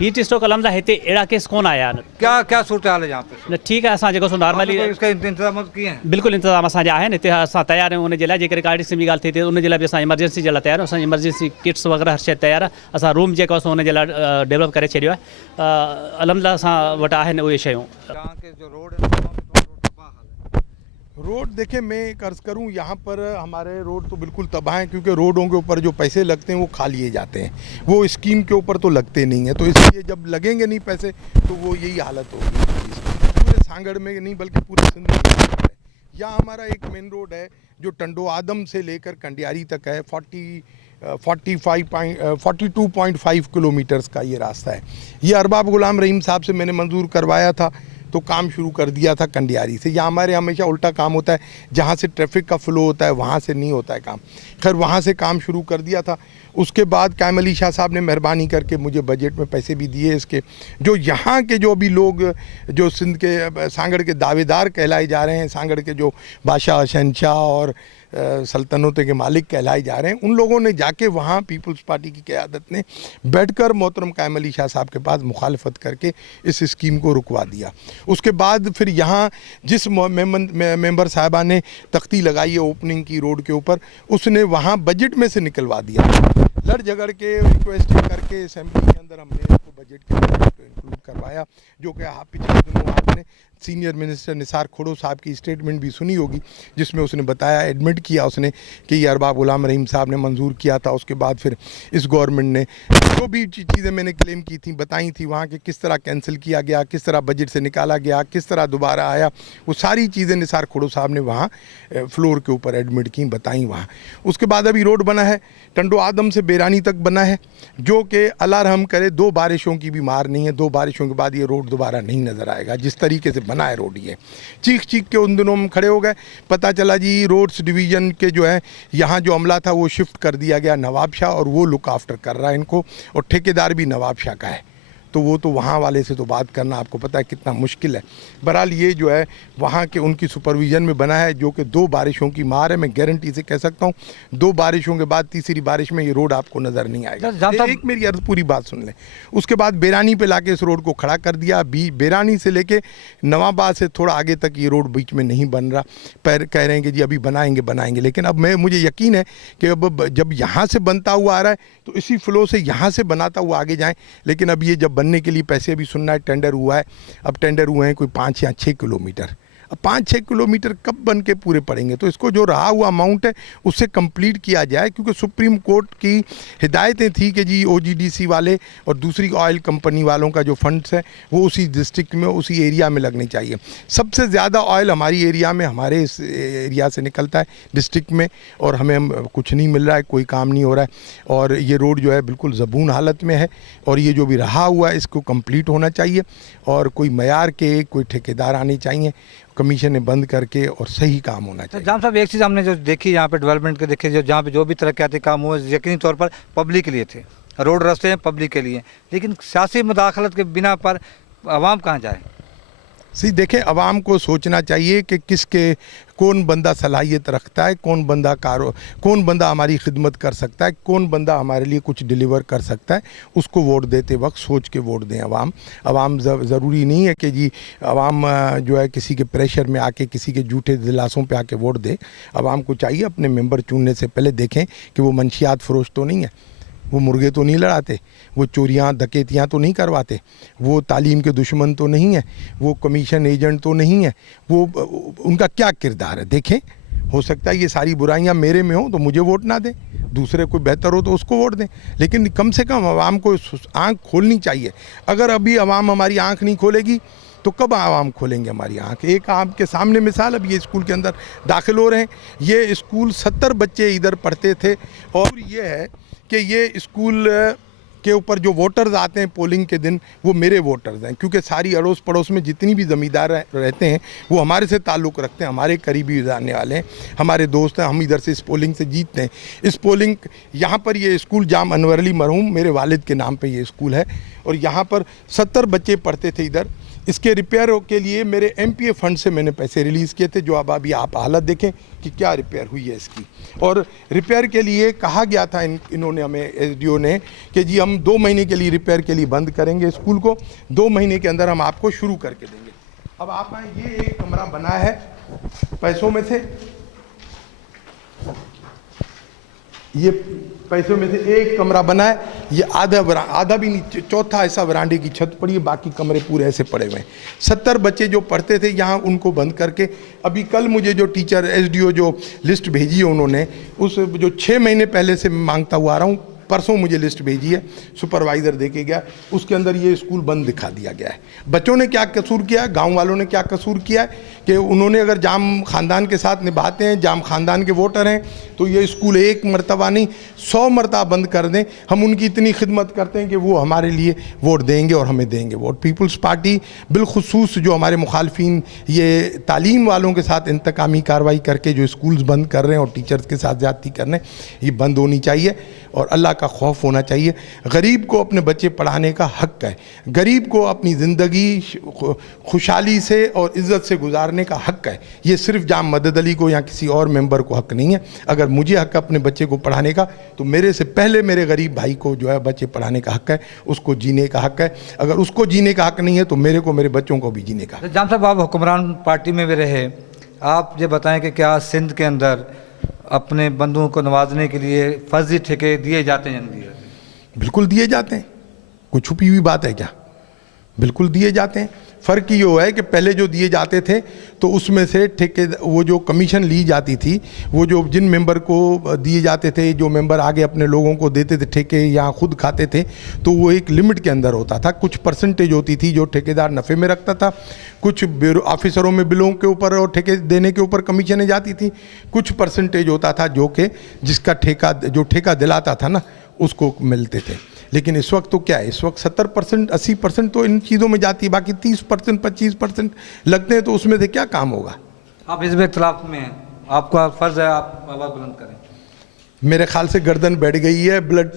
हीट स्ट्रोक अलहमदा हिते अहिड़ा केस कोन आया आहिनि। क्या सूरत हाल है यहाँ पे? ठीकु आहे, असां जेको सो नॉर्मली इसका इंतजाम किए हैं? बिल्कुल इंतजाम असांजा आहिनि, हिते असां तयारु आहियूं उन जे लाइ। जेकर कार्डिक्स जी ॻाल्हि थिए थी उन जे लाइ बि असां इमरजेंसी जे लाइ तयारु आहियूं। असांजी इमरजेंसी किट्स वग़ैरह हर शइ तयारु आहे। असां रूम जेको सो उन जे लाइ डेवलप करे छॾियो आहे। अलहमदा असां वटि आहिनि उहे शयूं। रोड देखें, मैं एक अर्ज़ करूँ, यहाँ पर हमारे रोड तो बिल्कुल तबाह हैं, क्योंकि रोडों के ऊपर जो पैसे लगते हैं वो खा लिए जाते हैं, वो स्कीम के ऊपर तो लगते नहीं हैं। तो इसलिए जब लगेंगे नहीं पैसे तो वो यही हालत होगी। पूरे सांगड़ में नहीं बल्कि पूरे सिंध में यहाँ हमारा एक मेन रोड है जो टंडो आदम से लेकर कंडियारी तक है। 42.5 किलोमीटर्स का ये रास्ता है। ये अरबाब गुलाम रहीम साहब से मैंने मंजूर करवाया था, तो काम शुरू कर दिया था कंडियारी से। यहाँ हमारे हमेशा उल्टा काम होता है, जहाँ से ट्रैफिक का फ्लो होता है वहाँ से नहीं होता है काम। खैर वहाँ से काम शुरू कर दिया था। उसके बाद कैम अली शाह साहब ने मेहरबानी करके मुझे बजट में पैसे भी दिए इसके। जो यहाँ के जो अभी लोग जो सिंध के सांगड़ के दावेदार कहलाए जा रहे हैं, सांगड़ के जो बादशाह शहनशाह और सल्तनतों के मालिक कहलाए जा रहे हैं, उन लोगों ने जाके वहाँ पीपल्स पार्टी की क़यादत ने बैठकर मोहतरम कैम अली शाह साहब के पास मुखालफत करके इस स्कीम को रुकवा दिया। उसके बाद फिर यहाँ जिस मेंबर साहबा ने तख्ती लगाई है ओपनिंग की रोड के ऊपर, उसने वहाँ बजट में से निकलवा दिया। लड़ झगड़ के रिक्वेस्ट करके असेंबली के अंदर हमने इसको बजट के अंदर इंक्लूड करवाया, जो कि पिछले दिनों आपने सीनियर मिनिस्टर निसार खोड़ो साहब की स्टेटमेंट भी सुनी होगी, जिसमें उसने बताया, एडमिट किया उसने कि ये अरबाब गुलाम रहीम साहब ने मंजूर किया था। उसके बाद फिर इस गवर्नमेंट ने जो भी चीज़ें मैंने क्लेम की थी, बताई थी वहाँ के किस तरह कैंसिल किया गया, किस तरह बजट से निकाला गया, किस तरह दोबारा आया, वो सारी चीज़ें निसार खोड़ो साहब ने वहाँ फ्लोर के ऊपर एडमिट की, बताई वहाँ। उसके बाद अभी रोड बना है, टंडो आदम से बेरानी तक बना है, जो कि अल्लाह रहम करे 2 बारिशों की भी मार नहीं है। 2 बारिशों के बाद ये रोड दोबारा नहीं नज़र आएगा जिस तरीके से बना है रोड। ये चीख के उन दिनों में खड़े हो गए। पता चला जी रोड्स डिवीज़न के जो है यहाँ जो अमला था वो शिफ्ट कर दिया गया नवाब शाह, और वो लुक आफ्टर कर रहा है इनको, और ठेकेदार भी नवाब शाह का है। तो वो तो वहाँ वाले से तो बात करना आपको पता है कितना मुश्किल है। बहरहाल ये जो है वहाँ के उनकी सुपरविज़न में बना है, जो कि 2 बारिशों की मार है। मैं गारंटी से कह सकता हूँ 2 बारिशों के बाद तीसरी बारिश में ये रोड आपको नज़र नहीं आएगा। एक मेरी अर्ज पूरी बात सुन लें। उसके बाद बेरानी पे लाके इस रोड को खड़ा कर दिया। बेरानी से लेके नवाबाद से थोड़ा आगे तक ये रोड बीच में नहीं बन रहा। कह रहे हैं कि जी अभी बनाएंगे, लेकिन अब मुझे यकीन है कि अब जब यहाँ से बनता हुआ आ रहा है तो इसी फ्लो से यहाँ से बनाता हुआ आगे जाएँ। लेकिन अब ये जब बनने के लिए पैसे भी सुनना है, टेंडर हुआ है, अब टेंडर हुए हैं कोई 5 या 6 किलोमीटर। अब 5-6 किलोमीटर कब बन के पूरे पड़ेंगे? तो इसको जो रहा हुआ अमाउंट है उससे कंप्लीट किया जाए, क्योंकि सुप्रीम कोर्ट की हिदायतें थी कि जी OGDC वाले और दूसरी ऑयल कंपनी वालों का जो फंड्स है वो उसी डिस्ट्रिक्ट में, उसी एरिया में लगने चाहिए। सबसे ज़्यादा ऑयल हमारी एरिया में, हमारे इस एरिया से निकलता है डिस्ट्रिक्ट में, और हमें कुछ नहीं मिल रहा है, कोई काम नहीं हो रहा है। और ये रोड जो है बिल्कुल ज़बून हालत में है, और ये जो भी रहा हुआ है इसको कंप्लीट होना चाहिए, और कोई मयार के कोई ठेकेदार आने चाहिए, कमीशन बंद करके, और सही काम होना चाहिए। जाम साहब, एक चीज़ हमने जो देखी यहाँ पे डेवलपमेंट के देखे, जो जहाँ पे जो भी तरक्याती काम हुए यकीनी तौर पर पब्लिक के लिए थे, रोड रास्ते हैं पब्लिक के लिए, लेकिन सियासी मुदाखलत के बिना पर आवाम कहाँ जाए? देखें, आवाम को सोचना चाहिए कि कौन बंदा सलाहियत रखता है, कौन बंदा हमारी खिदमत कर सकता है, कौन बंदा हमारे लिए कुछ डिलीवर कर सकता है, उसको वोट देते वक्त सोच के वोट दें। आवाम ज़रूरी नहीं है कि जी आवाम जो है किसी के प्रेशर में आके, किसी के झूठे दिलासों पे आके वोट दे। आवाम को चाहिए अपने मेंबर चुनने से पहले देखें कि वो मंशियात फरोश तो नहीं है, वो मुर्गे तो नहीं लड़ाते, वो चोरियाँ डकैतियाँ तो नहीं करवाते, वो तालीम के दुश्मन तो नहीं है, वो कमीशन एजेंट तो नहीं है, वो उनका क्या किरदार है देखें। हो सकता है ये सारी बुराइयाँ मेरे में हो तो मुझे वोट ना दें, दूसरे कोई बेहतर हो तो उसको वोट दें, लेकिन कम से कम आवाम को आँख खोलनी चाहिए। अगर अभी आवाम हमारी आँख नहीं खोलेगी तो कब आवाम खोलेंगे हमारी आँख? एक आपके सामने मिसाल, अब ये स्कूल के अंदर दाखिल हो रहे हैं, ये स्कूल 70 बच्चे इधर पढ़ते थे, और ये है कि ये स्कूल के ऊपर जो वोटर्स आते हैं पोलिंग के दिन वो मेरे वोटर्स हैं, क्योंकि सारी अड़ोस पड़ोस में जितनी भी ज़मींदार रहते हैं वो हमारे से ताल्लुक़ रखते हैं, हमारे करीबी जानने वाले हैं, हमारे दोस्त हैं। हम इधर से इस पोलिंग से जीतते हैं। इस पोलिंग यहाँ पर ये स्कूल जाम अनवर अली मरहूम मेरे वालिद के नाम पे ये स्कूल है, और यहाँ पर 70 बच्चे पढ़ते थे इधर। इसके रिपेयर के लिए मेरे MPA फंड से मैंने पैसे रिलीज़ किए थे, जो अब अभी आप हालत देखें कि क्या रिपेयर हुई है इसकी। और रिपेयर के लिए कहा गया था इन्होंने हमें, SDO ने, कि जी हम 2 महीने के लिए रिपेयर के लिए बंद करेंगे स्कूल को, 2 महीने के अंदर हम आपको शुरू करके देंगे। अब आप आए, ये एक कमरा बना है पैसों में से, ये पैसों में से एक कमरा बना है, ये आधा भी नहीं, चौथा ऐसा वरांडे की छत पड़ी है, बाकी कमरे पूरे ऐसे पड़े हुए हैं। 70 बच्चे जो पढ़ते थे यहाँ, उनको बंद करके अभी कल मुझे जो टीचर SDO जो लिस्ट भेजी है उन्होंने, उस जो 6 महीने पहले से मांगता हुआ आ रहा हूँ, परसों मुझे लिस्ट भेजी है, सुपरवाइज़र देके गया, उसके अंदर ये स्कूल बंद दिखा दिया गया है। बच्चों ने क्या कसूर किया है, गांव वालों ने क्या कसूर किया है कि उन्होंने अगर जाम ख़ानदान के साथ निभाते हैं, जाम ख़ानदान के वोटर हैं, तो ये स्कूल एक मरतबा नहीं 100 मरतबा बंद कर दें। हम उनकी इतनी खिदमत करते हैं कि वो हमारे लिए वोट देंगे और हमें देंगे वोट। पीपल्स पार्टी बिलखुसूस जो हमारे मुखालफिन ये तालीम वालों के साथ इंतकामी कार्रवाई करके जो स्कूल्स बंद कर रहे हैं और टीचर्स के साथ ज़्यादती कर रहे हैं, ये बंद होनी चाहिए और अल्लाह का खौफ होना चाहिए। गरीब को अपने बच्चे पढ़ाने का हक़ है, गरीब को अपनी ज़िंदगी खुशहाली से और इज़्ज़त से गुजारने का हक़ है। ये सिर्फ जाम मदद अली को या किसी और मेंबर को हक़ नहीं है। अगर मुझे हक़ अपने बच्चे को पढ़ाने का, तो मेरे से पहले मेरे गरीब भाई को जो है बच्चे पढ़ाने का हक़ है, उसको जीने का हक़ है। अगर उसको जीने का हक़ नहीं है तो मेरे को मेरे बच्चों को भी जीने का। जाम साहब, आप हुक्मरान पार्टी में भी रहे, आप ये बताएं कि क्या सिंध के अंदर अपने बंधुओं को नवाजने के लिए फर्जी ठेके दिए जाते हैं? बिल्कुल दिए जाते हैं, कोई छुपी हुई बात है क्या? बिल्कुल दिए जाते हैं। फ़र्क ये है कि पहले जो दिए जाते थे तो उसमें से ठेके, वो जो कमीशन ली जाती थी, वो जो जिन मेंबर को दिए जाते थे, जो मेंबर आगे अपने लोगों को देते थे ठेके या खुद खाते थे, तो वो एक लिमिट के अंदर होता था। कुछ परसेंटेज होती थी जो ठेकेदार नफ़े में रखता था, कुछ ब्यूरो ऑफिसरों में बिलों के ऊपर और ठेके देने के ऊपर कमीशनें जाती थी, कुछ परसेंटेज होता था जो कि जिसका ठेका दिलाता था ना उसको मिलते थे। लेकिन इस वक्त तो क्या है, इस वक्त 70% 80% तो इन चीज़ों में जाती है, बाकी 30% 25% लगते हैं, तो उसमें से क्या काम होगा? आप इस इख्तिलाफ में हैं, आपका फ़र्ज़ है आप आवाज़ बुलंद करें। मेरे ख्याल से गर्दन बैठ गई है। ब्लड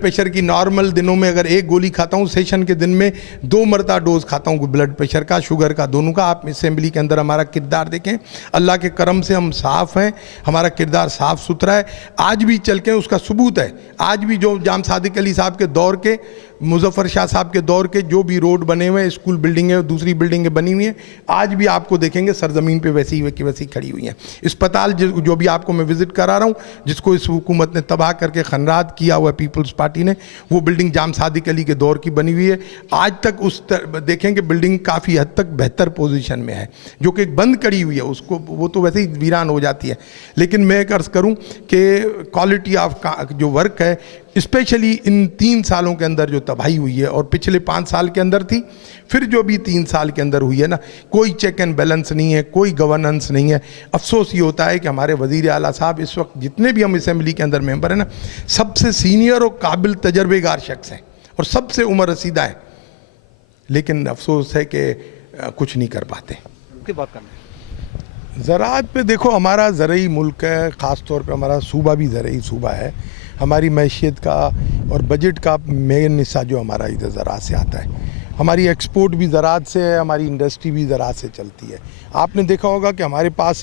प्रेशर की नॉर्मल दिनों में अगर एक गोली खाता हूँ, सेशन के दिन में 2 मरतबा डोज खाता हूँ ब्लड प्रेशर का, शुगर का, दोनों का। आप असेंबली के अंदर हमारा किरदार देखें, अल्लाह के करम से हम साफ़ हैं, हमारा किरदार साफ़ सुथरा है। आज भी चल के उसका सबूत है, आज भी जो जाम सादिक अली साहब के दौर के, मुजफ्फर शाह साहब के दौर के जो भी रोड बने हुए हैं, स्कूल बिल्डिंगें, दूसरी बिल्डिंगें बनी हुई हैं, आज भी आपको देखेंगे सरजमीन पे वैसी की वैसी खड़ी हुई हैं। अस्पताल जो भी आपको मैं विज़िट करा रहा हूँ, जिसको इस हुकूमत ने तबाह करके खनरात किया हुआ है पीपल्स पार्टी ने, वो बिल्डिंग जाम सादिक अली के दौर की बनी हुई है। आज तक देखेंगे बिल्डिंग काफ़ी हद तक बेहतर पोजीशन में है, जो कि बंद करी हुई है, उसको वो तो वैसे ही वीरान हो जाती है। लेकिन मैं एक अर्ज़ करूँ कि क्वालिटी ऑफ जो वर्क है, स्पेशली इन 3 सालों के अंदर जो तबाही हुई है, और पिछले 5 साल के अंदर थी, फिर जो भी 3 साल के अंदर हुई है ना, कोई चेक एंड बैलेंस नहीं है, कोई गवर्नेंस नहीं है। अफसोस ये होता है कि हमारे वज़ीर आला साहब इस वक्त जितने भी हम असेंबली के अंदर मेंबर हैं ना, सबसे सीनियर और काबिल तजर्बेगार शख्स हैं और सबसे उम्र रसीदा है, लेकिन अफसोस है कि कुछ नहीं कर पाते। उसकी बात करना ज़राअत पे देखो, हमारा ज़रई मुल्क है, ख़ास तौर पे हमारा सूबा भी ज़रई सूबा है। हमारी मैशियत का और बजट का मेन हिस्सा जो हमारा इधर ज़राअत से आता है। हमारी एक्सपोर्ट भी ज़राअत से है, हमारी इंडस्ट्री भी ज़राअत से चलती है। आपने देखा होगा कि हमारे पास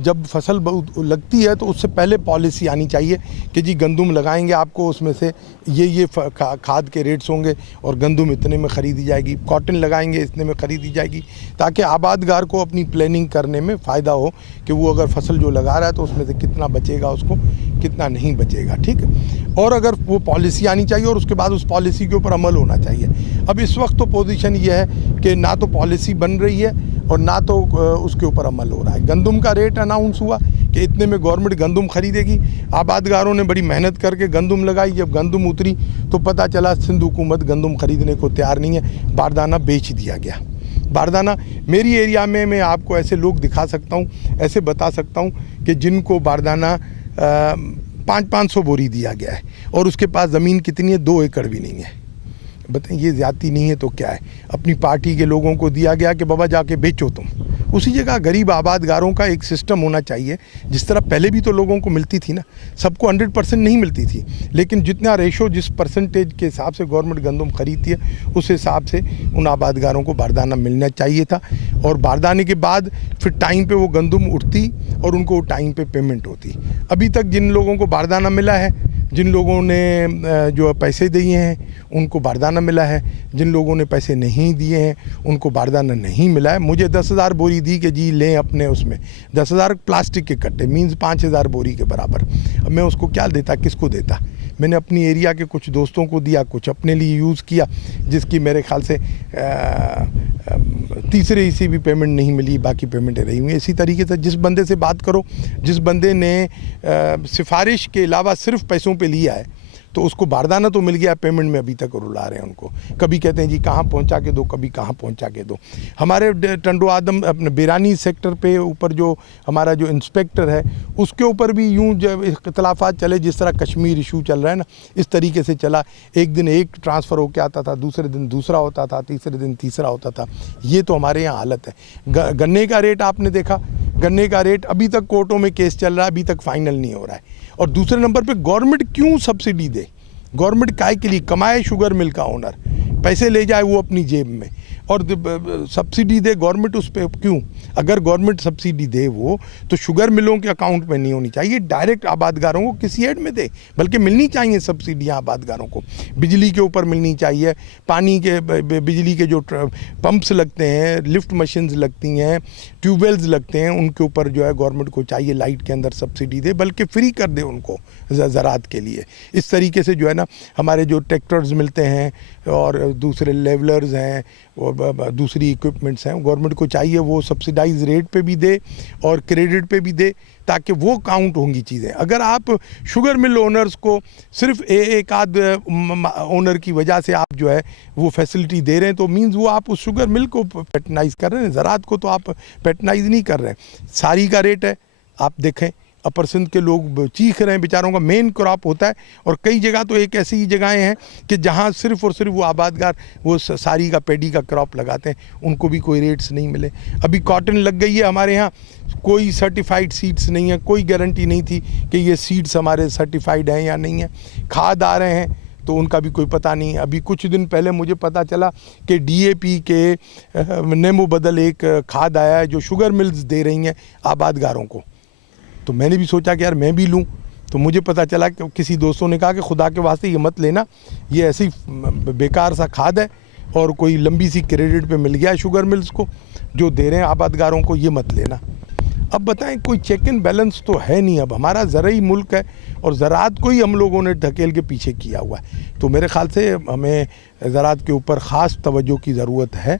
जब फसल लगती है तो उससे पहले पॉलिसी आनी चाहिए कि जी गंदुम लगाएंगे, आपको उसमें से ये खाद के रेट्स होंगे और गंदुम इतने में ख़रीदी जाएगी, कॉटन लगाएंगे इतने में ख़रीदी जाएगी, ताकि आबादगार को अपनी प्लानिंग करने में फ़ायदा हो कि वो अगर फसल जो लगा रहा है तो उसमें से कितना बचेगा, उसको कितना नहीं बचेगा। ठीक है, और अगर वो पॉलिसी आनी चाहिए और उसके बाद उस पॉलिसी के ऊपर अमल होना चाहिए। अब इस वक्त तो पोजीशन ये है कि ना तो पॉलिसी बन रही है और ना तो उसके ऊपर अमल हो रहा है। गंदुम का रेट अनाउंस हुआ कि इतने में गवर्नमेंट गंदुम खरीदेगी, आबादगारों ने बड़ी मेहनत करके गंदुम लगाई, जब गंदुम उतरी तो पता चला सिंध हुकूमत गंदुम खरीदने को तैयार नहीं है, बारदाना बेच दिया गया। बारदाना मेरी एरिया में मैं आपको ऐसे लोग दिखा सकता हूँ, ऐसे बता सकता हूँ कि जिनको बारदाना 500-500 बोरी दिया गया है और उसके पास ज़मीन कितनी है, 2 एकड़ भी नहीं है। बताएं, ये ज़्यादती नहीं है तो क्या है? अपनी पार्टी के लोगों को दिया गया कि बाबा जाके बेचो तुम। उसी जगह गरीब आबादगारों का एक सिस्टम होना चाहिए, जिस तरह पहले भी तो लोगों को मिलती थी ना, सबको 100% नहीं मिलती थी, लेकिन जितना रेशो जिस परसेंटेज के हिसाब से गवर्नमेंट गंदम खरीदती है उस हिसाब से उन आबादगारों को बारदाना मिलना चाहिए था। और बारदाने के बाद फिर टाइम पे वो गंदम उठती और उनको टाइम पे पेमेंट होती। अभी तक जिन लोगों को बारदाना मिला है, जिन लोगों ने जो पैसे दिए हैं उनको बारदाना मिला है, जिन लोगों ने पैसे नहीं दिए हैं उनको बारदाना नहीं मिला है। मुझे 10,000 बोरी दी कि जी लें अपने, उसमें 10,000 प्लास्टिक के कट्टे मीन्स 5,000 बोरी के बराबर। अब मैं उसको क्या देता, किसको देता? मैंने अपनी एरिया के कुछ दोस्तों को दिया, कुछ अपने लिए यूज़ किया, जिसकी मेरे ख्याल से तीसरे हिस्से भी पेमेंट नहीं मिली, बाकी पेमेंटें रही हुई। इसी तरीके से जिस बंदे से बात करो, जिस बंदे ने सिफारिश के अलावा सिर्फ पैसों पे लिया है, तो उसको बारदाना तो मिल गया, पेमेंट में अभी तक रुला रहे हैं उनको। कभी कहते हैं जी कहाँ पहुँचा के दो, कभी कहाँ पहुँचा के दो। हमारे टंडो आदम अपने बिरानी सेक्टर पे ऊपर जो हमारा जो इंस्पेक्टर है, उसके ऊपर भी यूँ जब इख्तलाफात चले, जिस तरह कश्मीर इशू चल रहा है ना, इस तरीके से चला। एक दिन एक ट्रांसफ़र होकर आता था, दूसरे दिन दूसरा होता था, तीसरे दिन तीसरा होता था। ये तो हमारे यहाँ हालत है। गन्ने का रेट आपने देखा, गन्ने का रेट अभी तक कोर्टों में केस चल रहा है, अभी तक फाइनल नहीं हो रहा है। और दूसरे नंबर पे गवर्नमेंट क्यों सब्सिडी दे? गवर्नमेंट काय के लिए कमाए? शुगर मिल का ओनर पैसे ले जाए वो अपनी जेब में, और सब्सिडी दे गवर्नमेंट उस पर क्यों? अगर गवर्नमेंट सब्सिडी दे वो, तो शुगर मिलों के अकाउंट में नहीं होनी चाहिए, डायरेक्ट आबादगारों को किसी एड में दे। बल्कि मिलनी चाहिए सब्सिडियाँ आबादगारों को, बिजली के ऊपर मिलनी चाहिए, पानी के बिजली के जो पंप्स लगते हैं, लिफ्ट मशीन्स लगती हैं, ट्यूबवेल्स लगते हैं, उनके ऊपर जो है गवर्नमेंट को चाहिए लाइट के अंदर सब्सिडी दे, बल्कि फ्री कर दे उनको ज़राअत के लिए। इस तरीके से जो है ना, हमारे जो ट्रैक्टर्स मिलते हैं और दूसरे लेवलर्स हैं और दूसरी इक्विपमेंट्स हैं, गवर्नमेंट को चाहिए वो सब्सिडाइज रेट पे भी दे और क्रेडिट पे भी दे, ताकि वो काउंट होंगी चीज़ें। अगर आप शुगर मिल ओनर्स को सिर्फ एक आध ओनर की वजह से आप जो है वो फैसिलिटी दे रहे हैं, तो मींस वो आप उस शुगर मिल को पैटर्नाइज कर रहे हैं, ज़राअत को तो आप पैटर्नाइज नहीं कर रहे हैं। सारी का रेट है, आप देखें अपर सिंध के लोग चीख रहे हैं, बेचारों का मेन क्रॉप होता है। और कई जगह तो एक ऐसी जगहें हैं कि जहां सिर्फ और सिर्फ वो आबादगार वो सारी का पैडी का क्रॉप लगाते हैं, उनको भी कोई रेट्स नहीं मिले। अभी कॉटन लग गई है हमारे यहाँ, कोई सर्टिफाइड सीड्स नहीं है, कोई गारंटी नहीं थी कि ये सीड्स हमारे सर्टिफाइड हैं या नहीं है। खाद आ रहे हैं तो उनका भी कोई पता नहीं है। अभी कुछ दिन पहले मुझे पता चला कि DAP के नेमो बदल एक खाद आया है जो शुगर मिल्स दे रही हैं आबादगारों को। तो मैंने भी सोचा कि यार मैं भी लूँ, तो मुझे पता चला कि किसी दोस्तों ने कहा कि खुदा के वास्ते ये मत लेना, ये ऐसी बेकार सा खाद है और कोई लंबी सी क्रेडिट पे मिल गया है शुगर मिल्स को जो दे रहे हैं आबादगारों को, ये मत लेना। अब बताएं, कोई चेक एंड बैलेंस तो है नहीं। अब हमारा ज़राई मुल्क है और ज़राअत को ही हम लोगों ने ढकेल के पीछे किया हुआ है। तो मेरे ख़्याल से हमें ज़राअत के ऊपर ख़ास तवज्जो की ज़रूरत है।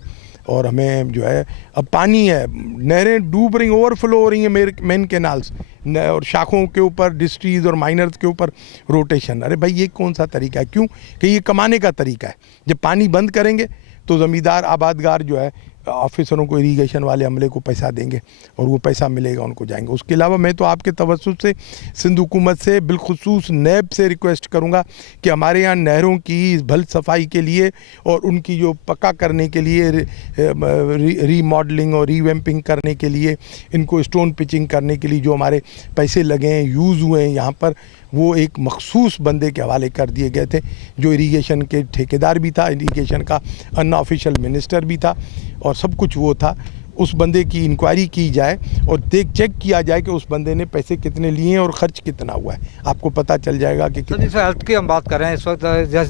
और हमें जो है, अब पानी है, नहरें डूब रही, ओवरफ्लो हो रही हैं मेन कैनाल्स, और शाखों के ऊपर डिस्ट्रीज़ और माइनर्स के ऊपर रोटेशन। अरे भाई, ये कौन सा तरीका है? क्यों कि ये कमाने का तरीका है। जब पानी बंद करेंगे तो ज़मींदार आबादगार जो है ऑफिसरों को, इरीगेशन वाले अमले को पैसा देंगे और वो पैसा मिलेगा, उनको जाएंगे। उसके अलावा मैं तो आपके तवज्जुह से सिंध हुकूमत से, बिलखुसूस नैब से रिक्वेस्ट करूंगा कि हमारे यहाँ नहरों की भल सफाई के लिए और उनकी जो पक्का करने के लिए, रीमॉडलिंग और रीवैम्पिंग करने के लिए, इनको स्टोन पिचिंग करने के लिए जो हमारे पैसे लगे हैं, यूज़ हुए हैं यहाँ पर, वो एक मखसूस बंदे के हवाले कर दिए गए थे जो इरीगेशन के ठेकेदार भी था, इरीगेशन का अनऑफिशियल मिनिस्टर भी था, और सब कुछ वो था। उस बंदे की इंक्वायरी की जाए और चेक किया जाए कि उस बंदे ने पैसे कितने लिए हैं और ख़र्च कितना हुआ है। आपको पता चल जाएगा कि सर, जिस हेल्थ की हम बात कर रहे हैं इस वक्त,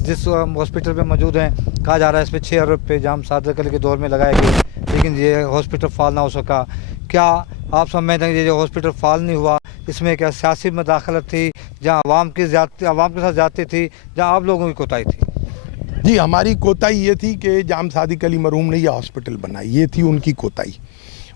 जिस हॉस्पिटल पे मौजूद हैं, कहा जा रहा है इस पर 6 अरब पे जाम सादकली के दौर में लगाए गए, लेकिन ये हॉस्पिटल फाल ना हो सका। क्या आप समझते हैं कि ये जो हॉस्पिटल फाल नहीं हुआ, इसमें क्या सियासी मदाखलत थी, जहाँ आवाम के साथ जाती थी, जहाँ आप लोगों की कोताही थी? जी, हमारी कोताही ये थी कि जाम सादिक अली मरहूम ने यह हॉस्पिटल बनाई, ये थी उनकी कोताही।